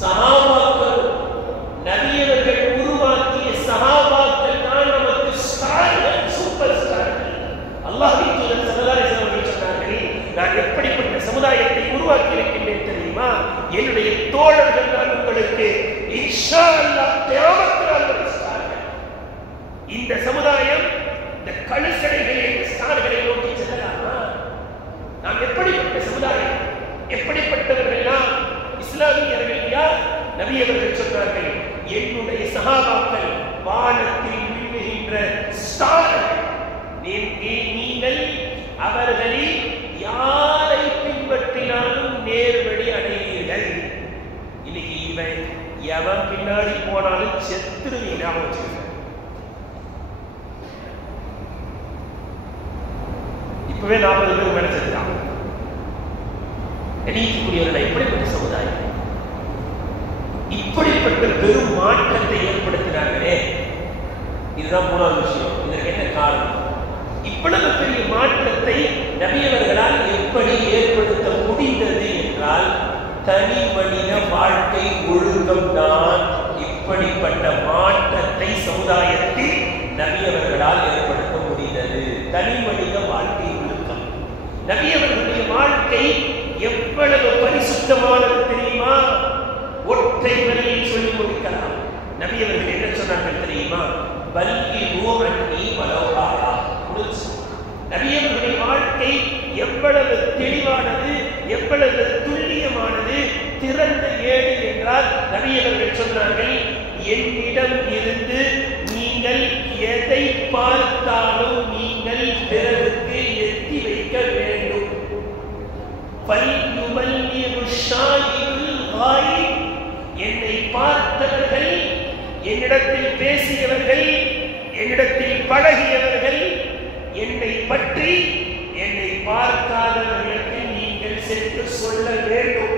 சஹாபாக்கள் நபியவர்கள் உருவாக்கிய சஹாபாக்கள் தான் நமக்கு ஸ்டார்கள், சூப்பர் ஸ்டார்கள். அல்லாஹ்வின் தூதர் ஸல்லல்லாஹு அலைஹி வஸல்லம் சொன்னார்கள், நான் எப்படிப்பட்ட சமுதாயத்தை உருவாக்கி இருக்கின்றேன் தெரியுமா? என்னுடைய தோழர்கள் தான் உங்களுக்கு இன்ஷா அல்லாஹ் கியாமத் நாள் வரை ஸ்டார்கள். இந்த சமுதாயம் இந்த கழுசடைகளை ஸ்டார்களை நோக்கி செல்லலாமா? நாம் எப்படிப்பட்ட சமுதாயம், எப்படிப்பட்டவர்கள்? இஸ்லாமியர்கள் யார்? நபி அவர்கள் சொன்னார்கள், என்னுடைய சஹாபாக்கள் வானத்தில் விழுகின்ற ஸ்டார்கள். நீங்கள் அவர்களில் யாரை பின்பற்றினாலும் நேர்வழி அடைவீர்கள். இன்னைக்கு இவன் எவன் பின்னாடி போனாலும் செத்துருவீங்க. இப்பவே 40 பேர் மேல செத்துட்டாங்க. எண்ணிக்கக்கூடியவர்கள் எப்படிப்பட்ட சமுதாயம், இப்படிப்பட்ட பெரும் மாற்றத்தை ஏற்படுத்தினார்களே. இதுதான் 3வது விஷயம். இதற்கு என்ன காரணம்? இவ்வளவு பெரிய மாற்றத்தை நபியவர்களால் எப்படி ஏற்படுத்த முடிந்தது என்றால் தனி மனித வாழ்க்கை ஒழுக்கம்தான் இப்படிப்பட்ட மாற்றத்தை சமுதாயத்தில் நபியவர்களால் ஏற்படுத்த முடிந்தது. தனி மனித வாழ்க்கை ஒழுக்கம். நபியவர்களுடைய வாழ்க்கை எவ்வளவு பரிசுத்தமானது தெரியுமா? ஒற்றை வரியில் சொல்லி முடிக்கலாம். நபி அவர்கள் என்ன சொன்னார்கள் தெரியுமா? பல்கிஹு அன்னி வலவ் ஆயா. நபி அவர்களுடைய வாழ்க்கை எவ்வளவு தெளிவானது, எவ்வளவு துல்லியமானது, திறந்த ஏடு என்றால் நபி அவர்கள் சொன்னார்கள், என்னிடம் இருந்து நீங்கள் எதை பார்த்தாலும் நீங்கள் பிறருக்கு எத்தி வைக்க வேண்டும். என்னை பார்த்தவர்கள், என்னிடத்தில் பேசியவர்கள், என்னிடத்தில் பழகியவர்கள், என்னை பற்றி என்னை பார்க்காதவர்களுக்கு நீங்கள் சென்று சொல்ல வேண்டும்.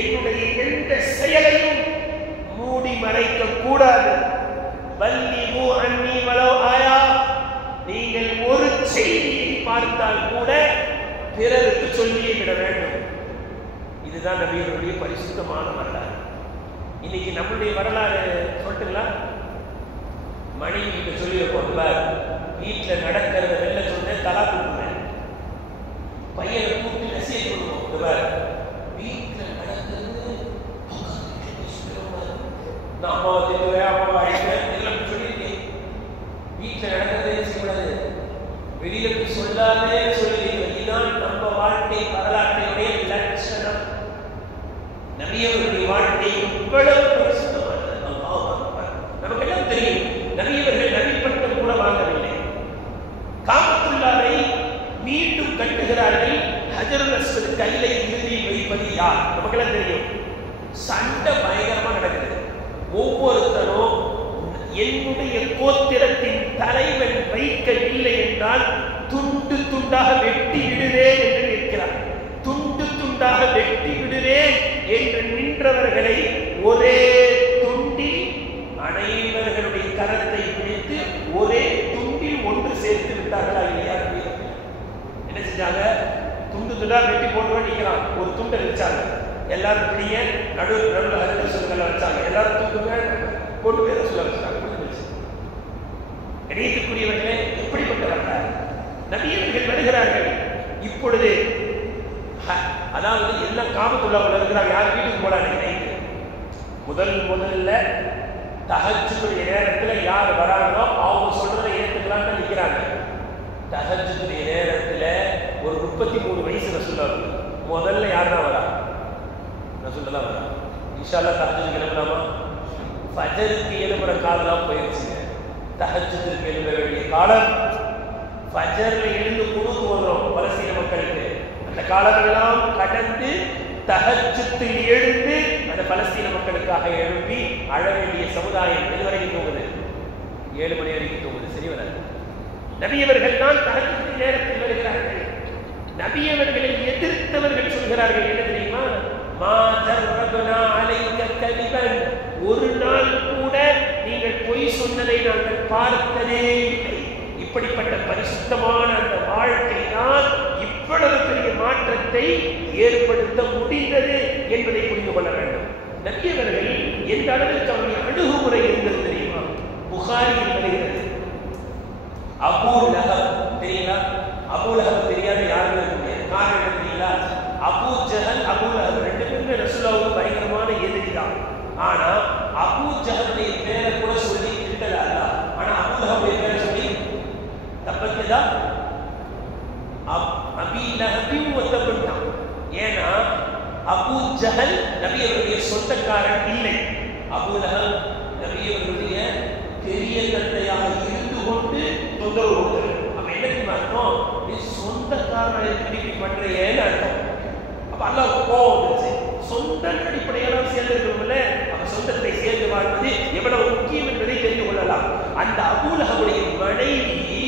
என்னுடைய எந்த செயலையும் மூடி மறைக்க கூடாது. பல்லிஹு அன்னி வலவ் ஆயா. நீங்கள் ஒரு செய்தியை பார்த்தால் கூட பிறருக்கு சொல்லியே விட வேண்டும். இதுதான் நபியவர்களுடைய பரிசுத்தமான வரலாறு. இன்னைக்கு நம்மளுடைய வரலாறு சொல்லட்டுங்களா? மனைவி கிட்ட சொல்லி வைப்பார், வீட்டில் நடக்கிறத வெளில சொன்னேன், தலா கொடுக்குறேன். பையனை கூப்பிட்டு மெசேஜ் பண்ணுவோம், வீட்டில் நடக்கிறது நான் அம்மாவை திட்டுவேன், அம்மாவை அழைப்பேன், எல்லாம் சொல்லியிருக்கேன். வீட்டில் நடக்கிறதே செய்யக்கூடாது, வெளியில போய் சொல்லாதே சொல்லியிருக்கேன். இதுதான் நம்ம வாழ்க்கை வரலாற்றையுடைய லட்சணம். நபியவர்களுடைய வாழ்க்கை இவ்வளவு பரிசுத்தமானது. நமக்கு எல்லாம் தெரியும், நபியவர்கள் நபிப்பட்டம் கூட வாங்கவில்லை. காபத்துல்லாவை மீண்டும் கட்டுகிறார்கள். ஹஜருல் அஸ்வத் கையிலை இறுதியில் வைப்பது யார்? நமக்கெல்லாம் தெரியும். சண்டை பயங்கரமா நடக்குது. ஒவ்வொருத்தரும் என்னுடைய கோத்திரத்தின் தலைவன் வைக்கவில்லை என்றால் துண்டு துண்டாக வெட்டி விடுவேன் என்று நிற்கிறார். துண்டு துண்டாக வெட்டி விடுவேன் என்று நின்றவர்களை ஒரே துண்டில் அனைவர்களுடைய கரத்தை பிடித்து ஒரே துண்டில் ஒன்று சேர்த்து விட்டார்களா இல்லையா? என்ன செஞ்சாங்க? துண்டு துண்டா வெட்டி போட்டு நிற்கிறான். ஒரு துண்டை வச்சாங்க, எல்லாரும் பிடிய நடுவில் ஹஜ்ரத் ரசூலுல்லாஹ் வச்சாங்க, எல்லாரும் தூக்குங்க கொண்டு போய் ரசூலுல்லாஹ் வச்சாங்க. கணியத்துக்குரியவர்களே, எப்படிப்பட்டவர்கள் நபியவர்கள் வருகிறார்கள். இப்பொழுது அதாவது எல்லாம் காபத்துல்லாஹ்ல இருக்கிறாங்க. யார் வீட்டுக்கு போறாங்க? முதல்ல தஹஜ்ஜுடைய நேரத்தில் யார் வராங்களோ அவங்க சொல்றதை ஏற்றுக்கலாம்னு நிற்கிறாங்க. தஹஜ்ஜுடைய நேரத்தில் ஒரு 33 வயசு ரசூலுல்லாஹ் முதல்ல யார் தான் வரா? ரசூலுல்லாஹ் தான் வரா. இன்ஷா அல்லாஹ் தஹஜ்ஜுக்கு எழுப்பலாமா? ஃபஜருக்கு எழுப்புற காலம் போயிடுச்சுங்க. தஹஜ்ஜுக்கு எழுத வேண்டிய காலம். ஃபஜர்ல எழுந்து குனூத் ஓதுறோம் பலஸ்தீன மக்களுக்கு. அந்த காலமெல்லாம் கடந்து தஹஜ்ஜுத்தில் எழுந்து அந்த பலஸ்தீன மக்களுக்காக எழுப்பி அழ வேண்டிய சமுதாயம் எது வரைக்கும் தூங்குது? 7 மணி வரைக்கும் தூங்குது. சரி வராது. நபியவர்கள் தான் தஹஜ்ஜுடைய நேரத்தில் வருகிறார்கள். நபியவர்களை எதிர்த்தவர்கள் சொல்கிறார்கள் என்ன தெரியுமா? மா ஜர்ரபனா அலைக கலிபன். ஒரு நாள் கூட நீங்கள் பொய் சொன்னதை நாங்கள் பார்த்ததே இல்லை. இப்படிப்பட்ட பரிசுத்தமான அந்த வாழ்க்கை தான் இவ்வளவு பெரிய மாற்றத்தை ஏற்படுத்த முடிந்தது என்பதை புரிந்து கொள்ள வேண்டும். நபி அவர்கள் எந்த அளவிற்கு அவருடைய அணுகுமுறை இருந்தது தெரியுமா? புகாரியில் வருகிறது. அபூ லஹப் தெரியுங்களா? அபூ லஹப் தெரியாத யாருமே இருக்க முடியாது. காரணம் தெரியுங்களா? அபூ ஜஹல் அபூ லஹப் ரெண்டு பேருமே ரசூலுல்லாஹ்வுக்கு பயங்கரமான எதிரி தான். ஆனா அபூ ஜஹலுடைய பேரை கூட சொல்லி திட்டல அல்லாஹ். ஆனா அபூ லஹபுடைய பேரை சொல்லி தப்பத்ததா அபீ லஹபின் வதபன். ஏன்னா அபூ ஜஹல் நபி அவருடைய சொந்தக்காரன் இல்லை. அபூ லஹப் நபி அவருடைய பெரிய தந்தையாக இருந்து கொண்டு தொந்தரவு கொடுத்தார். அப்ப என்ன அர்த்தம்? நீ சொந்தக்காரனை திருப்பி பண்றேன்னு அர்த்தம். அப்ப அல்லாஹ் கோபம் வந்துச்சு. சொந்த அடிப்படையெல்லாம் சேர்ந்திருக்கிறோம்ல, அப்ப சொந்தத்தை சேர்ந்து வாழ்வது எவ்வளவு முக்கியம் என்பதை தெரிந்து கொள்ளலாம். அந்த அபூ லஹபுடைய மனைவி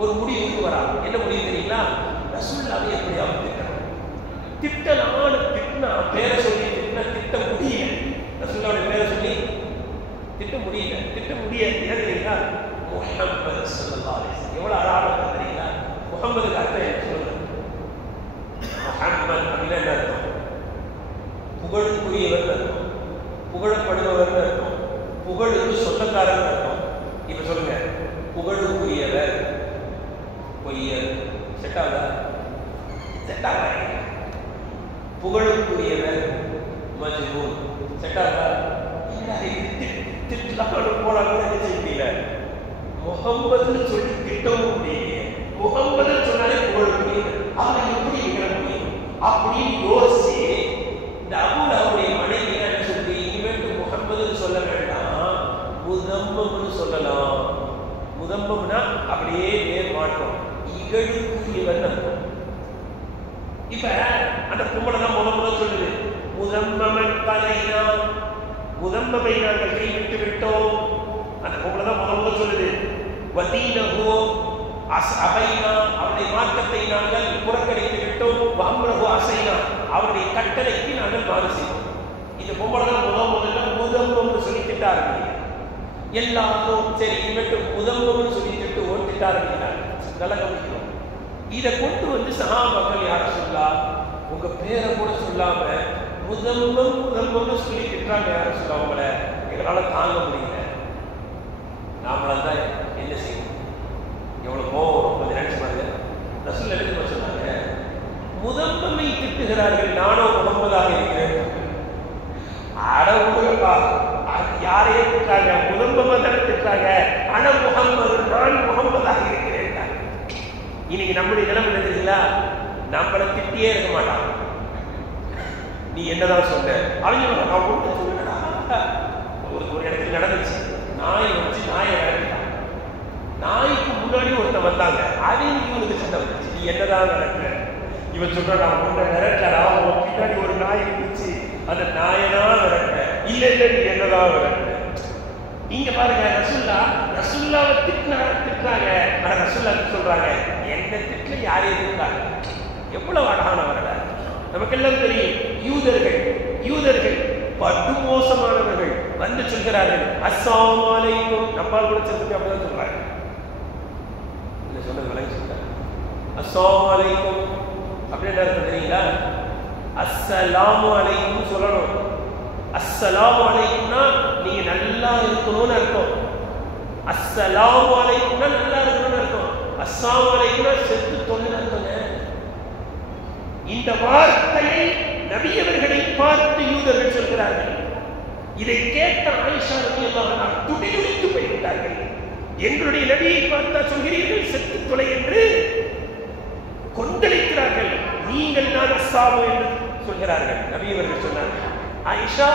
ஒரு முடிவுக்கு வரா. என்ன முடிவு தெரியுங்களா? ரசூலுல்லாஹ்வை எப்படியாவது திட்டனா பேரை சொல்லி திட்ட முடியல. ரசூலுல்லாஹ்வுடைய பேரை சொல்லி திட்ட முடியல. ஏன் தெரியுங்களா? முஹம்மது ஸல்லல்லாஹு அலைஹி வஸல்லம். எவ்வளவு அழகாக தெரியுங்களா? முஹம்மதுக்கு அர்த்தம் என்ன சொல்லுங்க? முஹம்மது அப்படின்னா என்ன அர்த்தம்? புகழுக்குரியவர் அர்த்தம், புகழப்படுபவர் அர்த்தம், புகழுக்கு சொந்தக்காரர் அர்த்தம். இப்ப சொல்லுங்க, புகழுக்குரியவர் பொய்யர் செட்டாவா? செட்டாவா? புகழுக்குரியவர் மஜ்னூன் செட்டாவா? திட்டலாம் போனாலும் என்ன செய்ய முடியல. முகம்மது சொல்லி திட்டவும் முடியல. முகம்மது சொன்னாலே புகழுக்குரியவர், அவரை எப்படி நிகழ முடியும் அப்படின்னு யோசிச்சு இந்த அபூ லஹபுடைய மனைவி என்ன சொல்லி, இனிமேட்டு முகம்மது சொல்ல வேண்டாம், முதம்மம்னு சொல்லலாம். முதம்மம்னா அப்படியே நேர் மாற்றம், இகழுக்குரியவர் அர்த்தம். இப்ப அந்த பொம்பளை தான் முதல் சொல்லுது, முதம்மமன் பலைனா, முதம்மமை நாங்கள் கைவிட்டு விட்டோம். அந்த பொம்பளை தான் முதல் சொல்லுது. வதீனஹு அஸைனா, அவருடைய மார்க்கத்தை நாங்கள் புறக்கணித்து விட்டோம். வஅம்ரஹு அஸைனா, அவருடைய கட்டளைக்கு நாங்கள் மாறு செய்தோம். இந்த பொம்பளை தான் முதல்ல முதம்மம்னு சொல்லி திட்டார்கள். எல்லாரும் சரி இவற்று முதம்மம்னு சொல்லி திட்டு ஓட்டிட்டார்கள். நல்லா கவனிக்கணும். இதை கொண்டு வந்து சஹாபாக்கள் யார் சொல்லா, உங்க பேரை கூட சொல்லாம முதம்மம்னு சொல்லி திட்டாங்க யார சொல்ல, அவங்கள எங்களால தாங்க முடியல. நாமளா தான் என்ன செய்யணும்? எவ்வளவு கோவம் கொஞ்சம் நினைச்சு பாருங்க. ரசூல் எழுதி சொன்னாங்க, முதம்மமை திட்டுகிறார்கள், நானோ முகம்மதாக இருக்கிறேன். அடவுப்பா, யாரையே திட்டாங்க? முதம்மமா தானே திட்டாங்க. அட முகம்மது, நான் முகம்மதாக இருக்கிறேன். இன்னைக்கு நம்முடைய நிலைமை என்ன தெரியுங்களா? நம்மளை திட்டியே இருக்க மாட்டான். நீ என்னதான் சொன்ன? அவங்க ஒரு இடத்துல நடந்துச்சு, நாய் வச்சு நாயை விரட்டிட்டான். நாய்க்கு முன்னாடி ஒருத்தன் வந்தாங்க, அதே இவனுக்கு சண்டை வந்துச்சு. நீ என்னதான் நடக்கிற? இவன் சொல்ற, நான் முன்ன விரட்டடா, பின்னாடி ஒரு நாய் இருந்துச்சு, அந்த நாயதான் விரட்ட. இல்ல நீ என்னதான் விரட்ட. இங்க பாருங்க, ரசூலுல்லாஹ்வை திட்டுறாங்க. ஆனா ரசூலுல்லாஹ் சொல்றாங்க, என்ன திட்டுல யாரையும் திட்டுறாங்க. எவ்வளவு அழகானவர்கள நமக்கெல்லாம் தெரியும். யூதர்கள் படுமோசமானவர்கள் வந்து சொல்கிறார்கள், அஸ்ஸலாமு அலைக்கும். நம்மால் கூட சொல்றது அப்படிதான் சொல்றாங்க. என்ன சொன்னது விளங்கி சொல்றாங்க. அஸ்ஸலாமு அலைக்கும் அப்படின்னு அர்த்தம் தெரியுங்களா? அஸ்ஸலாமு அலைக்கும் சொல்லணும். அஸ்ஸலாமு அலைக்கும்னா நீங்க நல்லா இருக்கணும்னு அர்த்தம். அஸ்ஸலாமு அலைக்கும்னா நல்லா இருக்கணும்னு அர்த்தம். அஸ்ஸலாமு அலைக்கும்னா செத்து தொல்லுன்னு அர்த்தங்க. இந்த வார்த்தையை நபி அவர்களை பார்த்து யூதர்கள் சொல்கிறார்கள். இதை கேட்ட ஆயிஷா ரலியல்லாஹு அன்ஹா துடிதுடித்து போய்விட்டார்கள். எங்களுடைய நபியை பார்த்தா சொல்கிறீர்கள் செத்து தொலை என்று கொந்தளிக்கிறார்கள். நீங்கள் தான் அஸ்ஸாமு என்று சொல்கிறார்கள். நபி அவர்கள் சொன்னார்கள், ஆயிஷா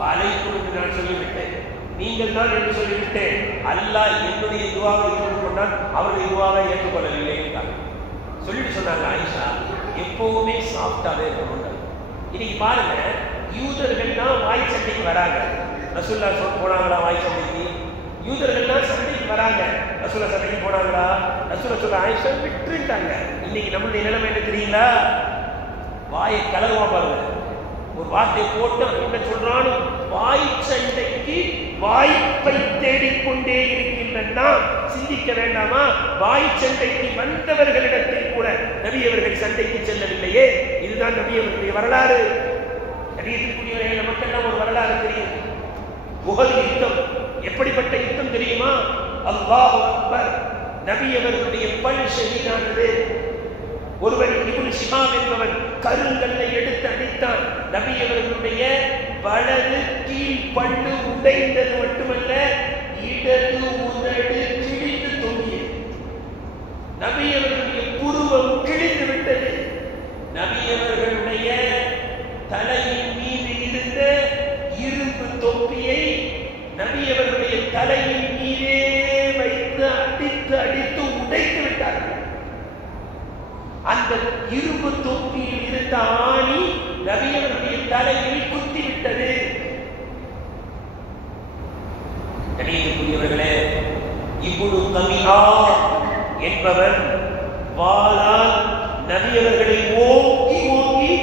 வலைக்கும் என்று நான் சொல்லிவிட்டேன், நீங்கள் தான் என்று சொல்லிவிட்டேன். அல்லாஹ் என்னுடைய துவாவை ஏற்றுக்கொண்டால் அவருடைய துவாவை ஏற்றுக்கொள்ளவில்லை என்றார். சொல்லிட்டு சொன்னாங்க, ஆயிஷா எப்பவுமே சாஃப்டாவே இருக்கணும். இன்னைக்கு பாருங்க, யூதர்கள் தான் வாய் சண்டைக்கு வராங்க. ரசூலுல்லாஹ் போனாங்களா வாய் சண்டைக்கு? யூதர்கள் தான் சண்டைக்கு வராங்க. ரசூலுல்லாஹ் சண்டைக்கு போனாங்களா? ரசூலுல்லாஹ் சொல்ல ஆயிஷா விட்டுட்டாங்க. இன்னைக்கு நம்மளுடைய நிலைமை என்ன தெரியுங்களா? வாயை கலருவா பாருங்க. ஒரு வார்த்தை போட்டு என்ன சொல்றான், வாய் சண்டைக்கு வாய்ப்பை தேடிக்கொண்டே இருக்கின்றன. சிந்திக்க வேண்டாமா? வாய் சண்டைக்கு வந்தவர்களிடத்தில் கூட நபி அவர்கள் சண்டைக்கு செல்லவில்லையே. இதுதான் நபி அவர்களுடைய வரலாறு. நபியத்திற்குரியவர்கள் நமக்கெல்லாம் ஒரு வரலாறு தெரியும். உஹது யுத்தம் எப்படிப்பட்ட யுத்தம் தெரியுமா? அல்லாஹு அக்பர். நபி அவர்களுடைய பல் ஷஹீதானது. ஒருவன் இப்னு ஷிஹாப் என்பவன் கருங்கல்லை எடுத்து அடித்தான். நபி அவர்களுடைய வலது கீழ் பல்லு உடைந்தது மட்டுமல்ல, இடது உதடு கிழிந்து தொங்கியது. நபி அவர்களுடைய புருவம் கிழிந்து விட்டது. நபி அவர்களுடைய தலையின் மீது இருந்த இரும்பு தொப்பியை நபி அவர்களுடைய தலையின் மீதே வைத்து அடித்து அடித்து உடைத்து விட்டார்கள். அந்த இரும்பு தொப்பியில் இருந்த ஆணி நபி அவர்களுடைய தலையில் குத்திவிட்டது. கணியத்திற்குரியவர்களே, இப்னு கமிஆ என்பவன் வாளால் நபி அவர்களை ஓங்கி ஓங்கி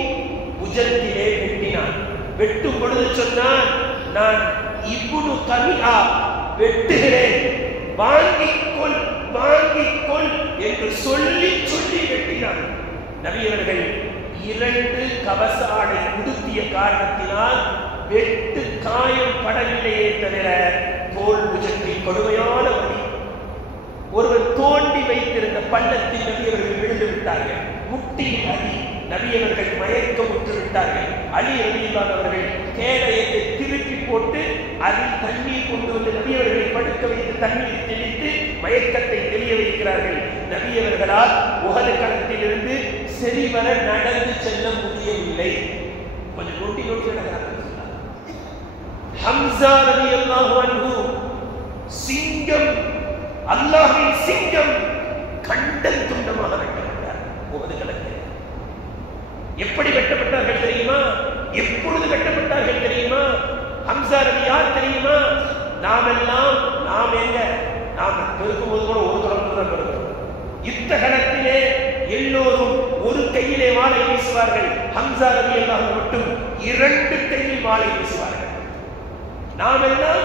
புஜத்திலே வெட்டினான். வெட்டும் பொழுது சொன்னான், நான் இப்னு கமிஆ வெட்டுகிறேன், வாங்கிக்கொள் வாங்கிக்கொள் என்று சொல்லி சொல்லி வெட்டினான். நபி அவர்கள் 2 கவச ஆடை உடுத்திய காரணத்தினால் வெட்டு காயம் படவில்லையே தவிர தோல் புஜத்தில் கொடுமையான வலி. ஒருவர் தோண்டி வைத்திருந்த பள்ளத்தில் நபி அவர்கள் விழுந்து விட்டார்கள். முட்டியில் அடி. நபி அவர்கள் மயக்கமுற்று விட்டார்கள். அலி ரலியல்லாஹு அவர்கள் கேடயத்தை திருப்பி போட்டு அதில் தண்ணீர் கொண்டு வந்து நபி அவர்களை படுக்க வைத்து தண்ணீர் தெளித்து மயக்கத்தை தெளிய வைக்கிறார்கள். நபி அவர்களால் உஹது களத்திலிருந்து சரிவர நடந்து செல்ல முடியவில்லை. கொஞ்சம் நோட்டி நோட்டி நடக்கிறார்கள். ஹம்ஸா ரலியல்லாஹு அன்ஹு சிங்கம், அல்லாஹ்வின் சிங்கம், கண்டம் துண்டமாக வெட்டப்பட்டார் உஹது களத்தில். எப்படி வெட்டப்பட்டார்கள் தெரியுமா? எப்பொழுது வெட்டப்பட்டார்கள் தெரியுமா? ஹம்ஸா ரலி யார் தெரியுமா? நாம் எங்க நாம் பெருக்கும்போது கூட ஒரு தொடர்பு தான் பெருக்கிறோம். யுத்த களத்திலே எல்லோரும் ஒரு கையிலே வாளை வீசுவார்கள். ஹம்ஸா ரலி அல்லாஹ் மட்டும் 2 கையில் வாளை வீசுவார்கள். நாம் எல்லாம்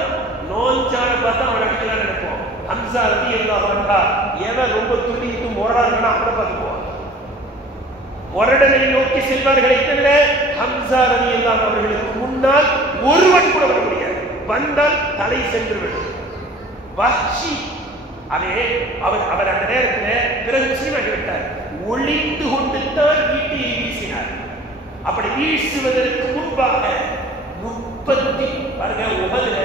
நோஞ்சான பார்த்தா அவன் அடிக்கலாம் நினைப்போம். ஹம்ஸா ரலி அல்லாஹ் அன்ஹா எவன் ரொம்ப துடித்து மொரடாங்கன்னா அவனை பார்த்துக்குவான். மொரடனை நோக்கி செல்வார்களை தவிர ஹம்ஸா ரலியல்லாஹு அவர்களுக்கு முன்னால் ஒருவன் கூட வர முடியாது. வந்தால் தலை சென்று விடும். வஹ்ஷி அவர் அந்த நேரத்தில் பிறகு முஸ்லிமாகி விட்டார். ஒளிந்து கொண்டு தான் ஈட்டியை வீசினார். அப்படி வீசுவதற்கு முன்பாக 30 பாருங்க, உஹதுல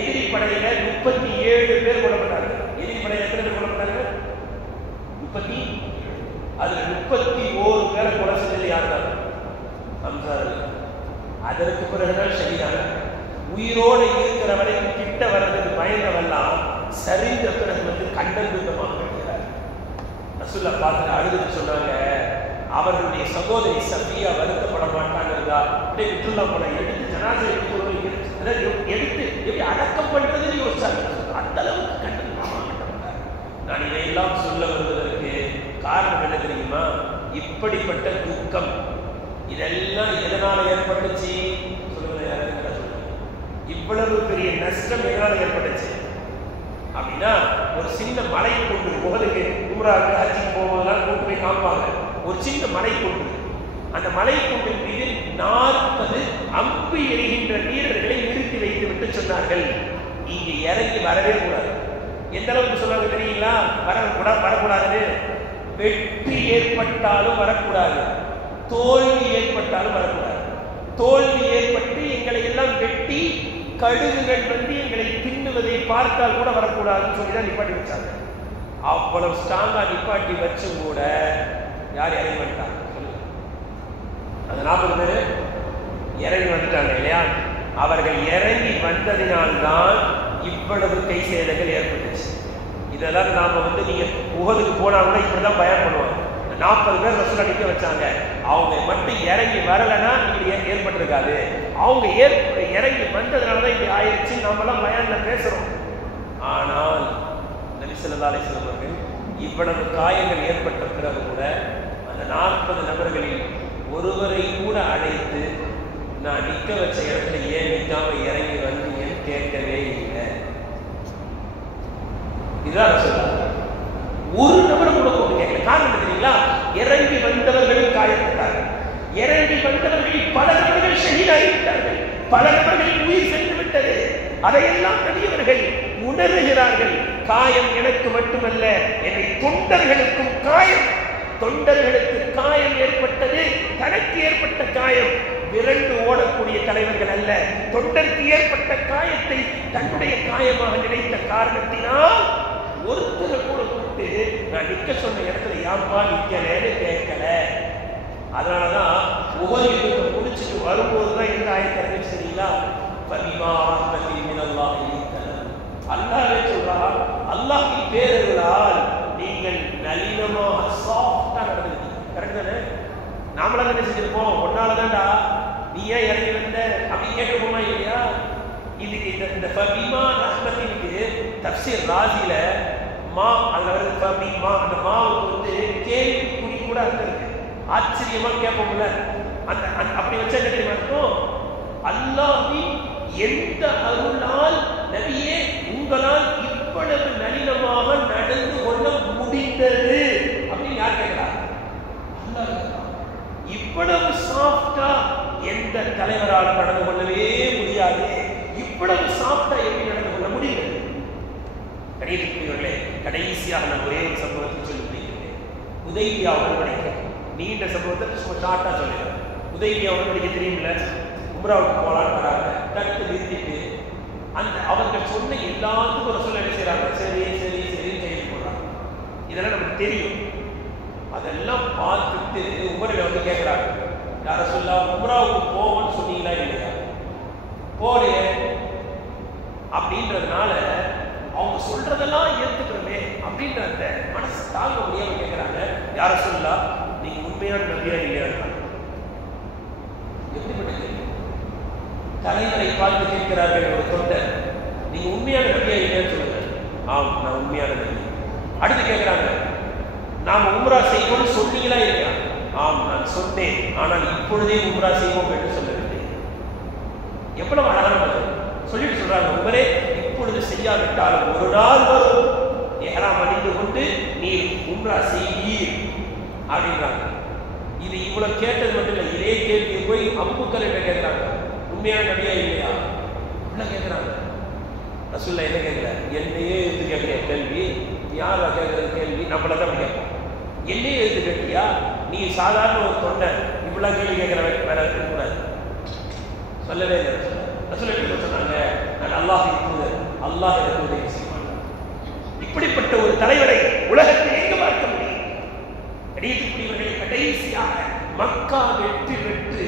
எதிரி படையில 37 பேர் கொல்லப்பட்டார்கள். எதிரி படையில எத்தனை பேர் கொல்லப்பட்டாங்க? 30. அதுல 31 பேரை கொலை செஞ்சது யாருதான்? ஹம்ஸா ரலியல்லாஹு. அதற்கு பிறகுதான் ஷஹீதானார். உயிரோடு இருக்கிற வரைக்கும் கிட்ட வர்றதுக்கு பயந்தவெல்லாம் சரிந்த பிறகு வந்து கண்டந்துமாக வெட்டுகிறார். ரசூலுல்லாஹ் பார்த்து அழுதுன்னு சொன்னாங்க, அவர்களுடைய சகோதரி சஃபியா வருத்தப்பட மாட்டாங்கதா அப்படியே விட்டுலாம் போல எடுத்து ஜனாசை எடுத்து எப்படி அடக்கம் பண்றதுன்னு யோசிச்சாங்க. அந்த அளவுக்கு கண்டந்துமாக. நான் இதையெல்லாம் சொல்ல வருவதற்கு காரணம் என்ன தெரியுமா? இப்படிப்பட்ட துக்கம் இதெல்லாம் எதனால ஏற்பட்டுச்சு சொல்லுங்க. இவ்வளவு பெரிய நஷ்டம் எதனால ஏற்பட்டுச்சு அப்படின்னா, ஒரு சின்ன மலை கொண்டு உஹதுக்கு ஊராக ஹஜ்ஜுக்கு போவதெல்லாம் கொண்டு போய் காப்பாங்க. ஒரு சின்ன மலை கொண்டு, அந்த மலை கொண்டின் மீது 40 அம்பு எறிகின்ற வீரர்களை நிறுத்தி வைத்து விட்டு சொன்னார்கள், இங்க இறங்கி வரவே கூடாது. எந்த அளவுக்கு சொன்னாங்க தெரியுங்களா? வரக்கூடாதுன்னு. வெற்றி ஏற்பட்டாலும் வரக்கூடாது, தோல்வி ஏற்பட்டாலும் வரக்கூடாது. தோல்வி ஏற்பட்டு எங்களை எல்லாம் வெட்டி கழுகுகள் வந்து எங்களை தின்னுவதை பார்த்தால் கூட வரக்கூடாதுன்னு சொல்லிதான் நிப்பாட்டி வச்சாங்க. அவ்வளவு ஸ்ட்ராங்கா நிப்பாட்டி வச்சும் கூட யார் இறங்கி வந்துட்டாங்க? அந்த 40 பேர் இறங்கி வந்துட்டாங்க இல்லையா? அவர்கள் இறங்கி வந்ததினால்தான் இவ்வளவு கை சேதங்கள் ஏற்பட்டுச்சு. இதெல்லாம் நாம வந்து நீங்க உஹதுக்கு போனா கூட இப்படிதான் பயன் பண்ணுவாங்க. 40 பேர் ரசூல் அடிக்க வச்சாங்க. அவங்க மட்டும் இறங்கி வரலன்னா இப்படி ஏற்பட்டிருக்காது. அவங்க இறங்கி வந்ததுனாலதான் இப்படி ஆயிடுச்சு. நாமெல்லாம் பயான்ல பேசுறோம். ஆனால் நபி ஸல்லல்லாஹு அலைஹி வஸல்லம் அவர்கள் இவ்வளவு காயங்கள் ஏற்பட்ட பிறகு கூட அந்த 40 நபர்களில் ஒருவரை கூட அழைத்து நான் நிக்க வச்ச இடத்துல ஏன் நிக்காம இறங்கி வந்தீங்கன்னு கேட்கவே இல்லை. இதுதான் சொல்றாங்க. ஒரு நபரை கூட கொண்டு கேட்கல. காரணம் தெரியுங்களா? இறங்கி வந்தவர்களும் காயப்பட்டார்கள். இறங்கி வந்தவர்களில் பல நபர்கள் ஷஹீதாகிவிட்டார்கள். பல நபர்கள் உயிர் சென்று விட்டது. அதையெல்லாம் நபியவர்கள் உணர்கிறார்கள். காயம் எனக்கு மட்டுமல்ல, என்னை தொண்டர்களுக்கும் காயம். தொண்டர்களுக்கு காயம் ஏற்பட்டது. தனக்கு ஏற்பட்ட காயம் விரண்டு ஓடக்கூடிய தலைவர்கள் அல்ல. தொண்டருக்கு ஏற்பட்ட காயத்தை தன்னுடைய காயமாக நினைத்த காரணத்தினால் ஒருத்தரை கூட கூப்பிட்டு நான் நிக்க சொன்ன இடத்துல யாப்பா நிக்கலன்னு கேட்கல. அதனாலதான் ஒவ்வொரு யுத்தத்தை முடிச்சுட்டு வரும்போதுதான் எந்த ஆயத்தரவே சரிங்களா? அல்லாஹ்வே சொல்றார், அல்லாஹ்வின் பேரர்களால் நீங்கள் நளினமாக சாஃப்டா நடந்துருக்கீங்க. கரெக்ட் தானே? நாமளாக என்ன செஞ்சிருப்போம்? ஒன்னாலதான்டா நீ ஏன் இறங்கி வந்த அப்படி கேட்கணுமா இல்லையா? இதுக்கு இந்த ஃபபிமா ரஹ்மத்திற்கு தஃப்சீர் ராசியில மா அதுல வருது. ஃபபிமா அந்த மாவுக்கு வந்து கேள்விக்குறி கூட அர்த்தம் இருக்கு. ஆச்சரியமா கேட்போம்ல, அந்த அப்படி வச்சா என்ன தெரியுமா இருக்கும்? அல்லாஹ்வின் எந்த அருளால் நபியே உங்களால் இவ்வளவு நளினமாக நடந்து கொள்ள முடிந்தது அப்படின்னு யார் கேட்கிறார்? இவ்வளவு சாஃப்டா எந்த தலைவரால் நடந்து கொள்ளவே முடியாது. இவ்வளவு சாஃப்டா எப்படி நடந்து கொள்ள முடிகிறது? கடைசியவர்களே, கடைசியாக நான் ஒரே ஒரு சம்பவத்தை சொல்லி முடிக்கிறேன். உதைபியா உடன்படிக்கை, நீண்ட சம்பவத்தை சும்மா ஷார்ட்டா சொல்லுறேன். உதைபியா உடன்படிக்கை தெரியுமில்ல? உம்ராவுக்கு போலான்னு வராங்க. கருத்து நிறுத்திட்டு அந்த அவர்கள் சொன்ன எல்லாத்துக்கும் ஒரு சொல்ல என்ன செய்யறாங்க? சரி சரி சரி செய்ய போறாங்க. இதெல்லாம் நமக்கு தெரியும். அதெல்லாம் பார்த்துட்டு உமரில் வந்து கேட்கிறாங்க, யார சொல்ல உம்ராவுக்கு போவோம்னு சொன்னீங்களா இல்லையா? போலே அப்படின்றதுனால அவங்க சொல்றதெல்லாம் ஏத்துக்கிறோமே அப்படின்ற அந்த மனசு தாங்க முடியாம கேட்கிறாங்க, யார சொல்லா நீங்க உண்மையான நபியா இல்லையா? எப்படிப்பட்ட தலைவரை பார்த்து கேட்கிறார்கள் ஒரு தொண்டர், நீங்க உண்மையான நபியா இல்லையான்னு சொல்லுங்க. ஆம், நான் உண்மையான நபி. அடுத்து கேட்கிறாங்க, நாம உம்ரா செய்வோம்னு சொன்னீங்களா இல்லையா? ஆம், நான் சொன்னேன். ஆனால் இப்பொழுதே உம்ரா செய்வோம் என்று சொல்லவில்லை. எவ்வளவு அழகான சொல்லிட்டு சொல்றாங்க, உமரே இப்பொழுது செய்யாவிட்டாலும் ஒரு நாள் வரும் எஹ்ராம் அணிந்து கொண்டு நீ உம்ரா செய்வீர் அப்படின்றாங்க. இது இவ்வளவு கேட்டது மட்டும் இல்லை, இதே கேள்வியை போய் அம்புக்கள் என்ன கேட்கிறாங்க, உண்மையான நபியா இல்லையா உள்ள கேட்கிறாங்க. ரசூலுல்லாஹ் என்ன கேட்கல, என்னையே எடுத்து கேட்கிற கேள்வி, யார் கேட்கிற கேள்வி நம்மளதான் கேட்போம். என்னையே எடுத்து கேட்கியா? நீ சாதாரண ஒரு தொண்டை இவ்வளவு கேள்வி கேட்கிற வேற இருக்கக்கூடாது. சொல்லவே இல்லை. ரசூலுல்லாஹ் சொன்னாங்க, நான் அல்லாஹ்வின் தூதர், அல்லாஹ் எனக்கு உதவி செய்வான். இப்படிப்பட்ட ஒரு தலைவரை உலகத்தில் எங்கு பார்க்க முடியும்? கடைசிக்குரியவர்களை கடைசியாக மக்கா வெற்றி பெற்று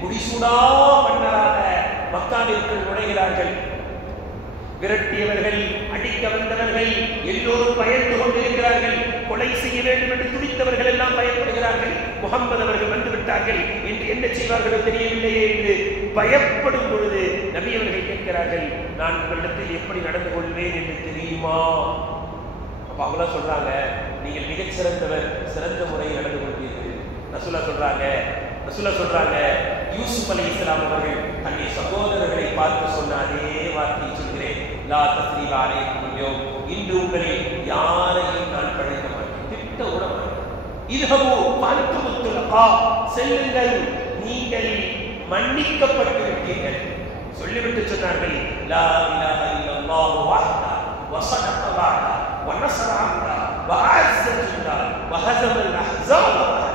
முடிசூடா மன்னராக மக்காவிற்குள் நுழைகிறார்கள். விரட்டியவர்கள், அடிக்க வந்தவர்கள் எல்லோரும் பயந்து கொண்டிருக்கிறார்கள். கொலை செய்ய வேண்டும் என்று துடித்தவர்கள் எல்லாம் பயப்படுகிறார்கள். முகம்மது அவர்கள் வந்துவிட்டார்கள் என்று என்ன செய்வார்களோ தெரியவில்லையே என்று பயப்படும் பொழுது நபி அவர்கள் கேட்கிறார்கள், நான் உங்களிடத்தில் எப்படி நடந்து கொள்வேன் என்று தெரியுமா? அப்ப அவங்கள சொல்றாங்க, நீங்கள் மிகச் சிறந்தவர், சிறந்த முறையில் நடந்து கொள்வீர்கள். ரசூலுல்லாஹ் சொல்றாங்க, யூசுப் அலைஹிஸ்ஸலாம் அவர்கள் தன்னுடைய சகோதரர்களை பார்த்து சொன்ன அதே வார்த்தையை சொல்கிறேன், லா தஸ்ரீப அலைக்கும் அல்யௌம், இன்று உங்களில் யாரையும் நான் பழிக்க மாட்டேன், திட்ட விட மாட்டேன். இதுஹபு ஃபஅன்தும் துலகா, செல்லுங்கள், நீங்கள் மன்னிக்கப்பட்டு விட்டீர்கள். சொல்லிவிட்டு சொன்னார்கள், லா இலாஹ இல்லல்லாஹு வஹ்தஹு வஸதக வஅதஹு வநஸர அப்தஹு வஅஸ்ஸ ஜுந்தஹு வஹஸமல் அஹ்ஸாப வஹதஹு.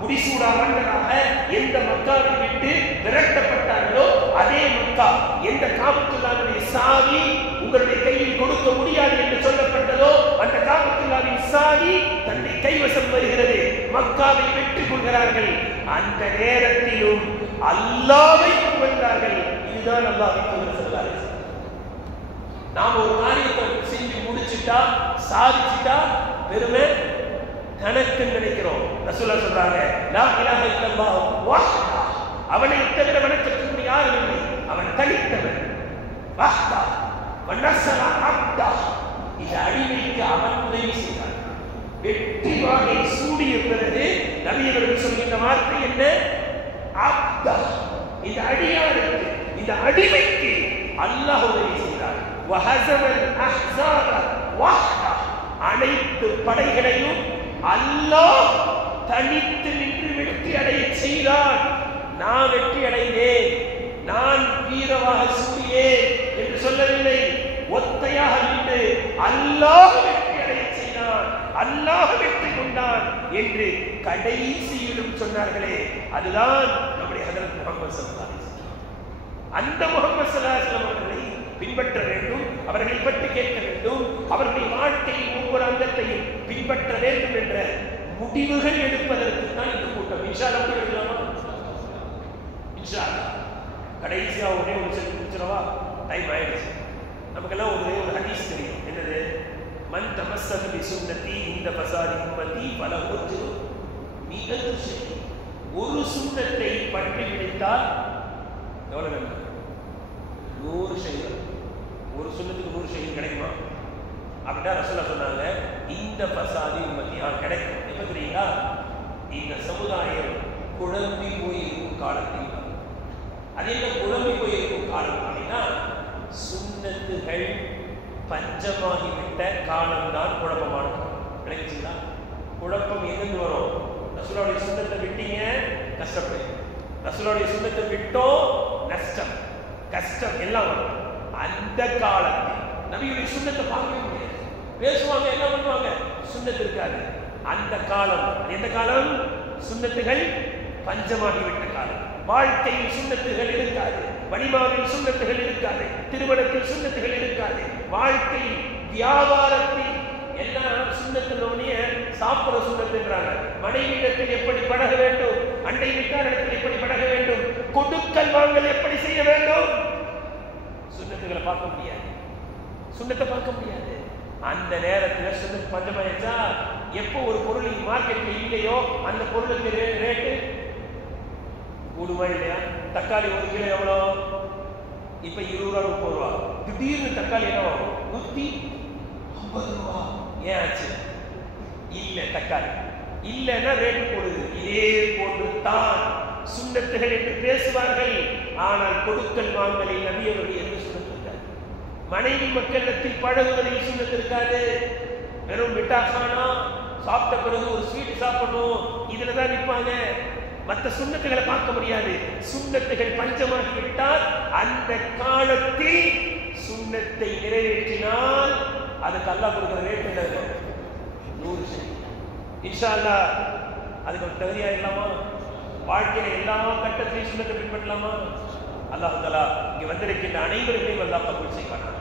முடிசூடா மன்னராக எந்த மக்காவை விட்டு விரட்டப்பட்டார்களோ அதே மக்கா, எந்த காபத்துல்லாஹ்வுடைய சாவி உங்களுடைய கையில் கொடுக்க முடியாது என்று சொல்லப்பட்டதோ அந்த காபத்துல்லாஹ்வின் சாவி தன்னுடைய கைவசம் வருகிறது. மக்காவை வெற்றிக் கொள்கிறார்கள். அந்த நேரத்திலும் அல்லாஹ்வை புகழ்ந்தார்கள். இதுதான் அல்லாஹ்வின் தூதர் ஸல்லல்லாஹு அலைஹி வஸல்லம். நாம ஒரு காரியத்தை செஞ்சு முடிச்சிட்டா, சாதிச்சிட்டா பெருமை தனக்கு நினைக்கிறோம். ரசூலுல்லாஹ் சொல்றாங்க, லா இலாஹ இல்லல்லாஹ் வஹ்தஹு, அவனை தவிர வணக்கத்துக்கு யாரும் இல்லை, அவன் தனித்தவன். வஹ்தஹு வநஸர அப்தஹு, இந்த அடிமைக்கு அவன் உதவி செய்தான். வெற்றி வாகை சூடிய பிறகு நபி அவர்கள் சொல்கின்ற வார்த்தை என்ன? அப்தஹு, இந்த அடியாருக்கு, இந்த அடிமைக்கு அல்லாஹ் உதவி செய்தார். வஹஸமல் அஹ்ஸாப வஹ்தா, அனைத்து படைகளையும் அல்லாஹ் தனித்து நின்று வெற்றி அடைய செய்தார். நான் வெற்றி அடைந்தேன், நான் வீரமாக சூரியேன் என்று சொல்லவில்லை. ஒத்தையாக நின்று அல்லாஹ் வெற்றி அடைய செய்தான், அல்லாஹ் வெற்றி கொண்டான் என்று கடைசியிலும் சொன்னார்களே, அதுதான் நம்முடைய ஹஜ்ரத் முஹம்மது ஸல்லல்லாஹு அலைஹி வஸல்லம். அந்த முஹம்மது ஸல்லல்லாஹு அலைஹி வஸல்லம் அவர்களை பின்பற்ற வேண்டும், அவர்களை பற்றி கேட்க வேண்டும், அவருடைய வாழ்க்கையில் ஒவ்வொரு அங்கத்தையும் பின்பற்ற வேண்டும் என்ற முடிவுகள் எடுப்பதற்கு தான் இந்த கூட்டம். இன்ஷா அல்லாஹ் எடுக்கலாமா? இன்ஷா அல்லாஹ். கடைசியா ஒரே ஒரு சொல்லி முடிச்சிடவா? டைம் ஆயிடுச்சு. நமக்கெல்லாம் ஒரு ஹதீஸ் தெரியும். என்னது? மன் தமஸ்ஸக பி சுன்னதி இந்த ஃபஸாதி உம்மதி ஃபலஹு அஜ்ரு மிஅத்து ஷஹீத். ஒரு சுன்னத்தை பற்றி பிடித்தால் எவ்வளவு நன்மை? 100 ஷஹீத். ஒரு சுன்னத்துக்கு 100 ஷஹீத் கிடைக்குமா? அப்படிதான் ரசூலுல்லாஹ் சொன்னாங்க. இந்த ஃபஸாதி உம்மதி கிடைக்கும். எப்ப தெரியுங்களா? இந்த சமுதாயம் குழம்பி போயிருக்கும் காலத்தில். அது என்ன குழம்பி போயிருக்கும் காலம் அப்படின்னா, சுன்னத்துகள் பஞ்சமாகிவிட்ட காலம்தான் குழப்பமான காலம். விளங்குச்சுங்களா? குழப்பம் எங்கிருந்து வரும்? ரசூலுல்லாஹ்வுடைய சுன்னத்தை விட்டீங்க, கஷ்டப்படுங்க. ரசூலுல்லாஹ்வுடைய சுன்னத்தை விட்டோம், நஷ்டம், கஷ்டம் எல்லாம் வரும். அந்த காலத்தில் நபியுடைய சுன்னத்தை பார்க்கவே முடியாது. பேசுவாங்க, என்ன பண்ணுவாங்க, சுன்னத்து இருக்காது. அந்த காலம் எந்த காலம்? சுன்னத்துகள் பஞ்சமாகிவிட்ட காலம். வாழ்க்கையில் சுன்னத்துகள் இருக்காது, வணிமாவில் சுன்னத்துகள் இருக்காது, திருமணத்தில் சுன்னத்துகள் இருக்காது, வாழ்க்கையில் வியாபாரத்தில் எல்லாம் சுன்னத்தினோடைய சாப்பிட சுன்னத்துன்றாங்க. மனைவியிடத்தில் எப்படி பழக வேண்டும், அண்டை வீட்டாரிடத்தில் எப்படி பழக வேண்டும், கொடுக்கல் வாங்கல் எப்படி செய்ய வேண்டும், சுன்னத்துகளை பார்க்க முடியாது, சுன்னத்தை பார்க்க முடியாது. அந்த நேரத்தில் சுன்னத்து பஞ்சமாயிடுச்சா, எப்போ ஒரு பொருள் மார்க்கெட்டில் இல்லையோ அந்த பொருளுக்கு ரேட்டு கூடுமா இல்லையா? தக்காளி 1 கிலோ எவ்வளோ? இப்ப 20 ரூபா 30 ரூபா. திடீர்னு தக்காளி என்ன 150 ரூபா. ஏன் ஆச்சு? இல்ல, தக்காளி இல்லைன்னா ரேட்டு போடுது. இதே போன்று தான் சுன்னத்துகள் என்று பேசுவார்கள். ஆனால் கொடுக்கல் வாங்கலில் நபியவர்கள் எந்த சுன்னத்து இருக்காது. மனைவி மக்களிடத்தில் பழகுவதில் சுன்னத்து இருக்காது. வெறும் மிட்டாசானா சாப்பிட்ட பிறகு ஒரு ஸ்வீட் சாப்பிடணும், இதுலதான் நிற்பாங்க. மற்ற சுன்னத்துகளை பார்க்க முடியாது. சுன்னத்துகள் பஞ்சமாகி விட்டால் அந்த காலத்தில் சுன்னத்தை நிறைவேற்றினால் அதுக்கு அல்லாஹ் கொடுக்கிற ரேட் என்ன இருக்கும்? 100 ஷஹீத். இன்ஷா அல்லாஹ் அதுக்கு ஒரு தகுதியா இல்லாமா? வாழ்க்கையில எல்லா கட்டத்திலையும் சுன்னத்தை பின்பற்றலாமா? அல்லாஹ் தஆலா இங்க வந்திருக்கின்ற அனைவருக்கும் அல்லாஹ் கபூல் செய்வானாக.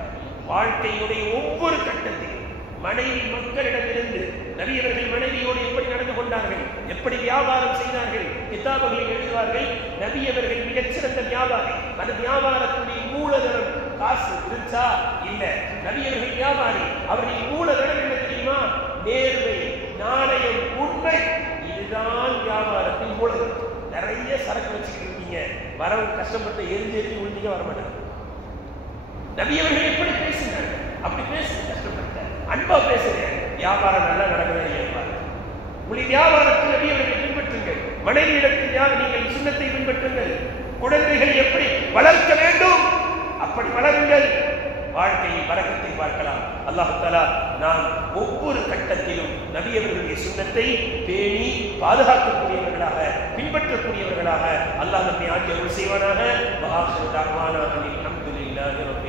வாழ்க்கையுடைய ஒவ்வொரு கட்டத்திலும் மனைவி மக்களிடமிருந்து நபியவர்கள் மனைவியோடு எப்படி நடந்து கொண்டார்கள், எப்படி வியாபாரம் செய்தார்கள், கிதாபுகளை எழுதுவார்கள். நபியவர்கள் மிகச்சிறந்த வியாபாரி. அந்த வியாபாரத்துடைய மூலதனம் காசு இருந்துச்சா? இல்ல. நபியவர்கள் வியாபாரி. அவர்கள் மூலதனம் என்ன தெரியுமா? நேர்மை, நாணயம், உண்மை. இதுதான் வியாபாரத்தின் மூலதனம். நிறைய சரக்கு வச்சுக்கிட்டு இருக்கீங்க, வரவு கஷ்டப்பட்டு எரிஞ்சு உழுந்தீங்க, வரமாட்டாங்க. நபியவர்கள் எப்படி பேசினாங்க? அப்படி பேசுங்க, கஷ்டப்பட்ட அன்பா பேசுறேன். வியாபாரம் நல்லா நடக்குது. உங்களுடைய வியாபாரத்தில் நபியவர்களை பின்பற்றுங்கள். மனைவியிடத்தில் நீங்கள் சுன்னத்தை பின்பற்றுங்கள். குழந்தைகளை எப்படி வளர்க்க வேண்டும் அப்படி வளருங்கள். வாழ்க்கையில் பரக்கத்தை பார்க்கலாம். அல்லாஹ் தஆலா நாம் ஒவ்வொரு கட்டத்திலும் நபியவர்களுடைய சுன்னத்தை பேணி பாதுகாக்கக்கூடியவர்களாக, பின்பற்றக்கூடியவர்களாக அல்லாஹ் நம்மை ஆக்கி அருள் செய்வானாக. வஆஹிரு தஅவானா அல்ஹம்துலில்லாஹி ரப்பில்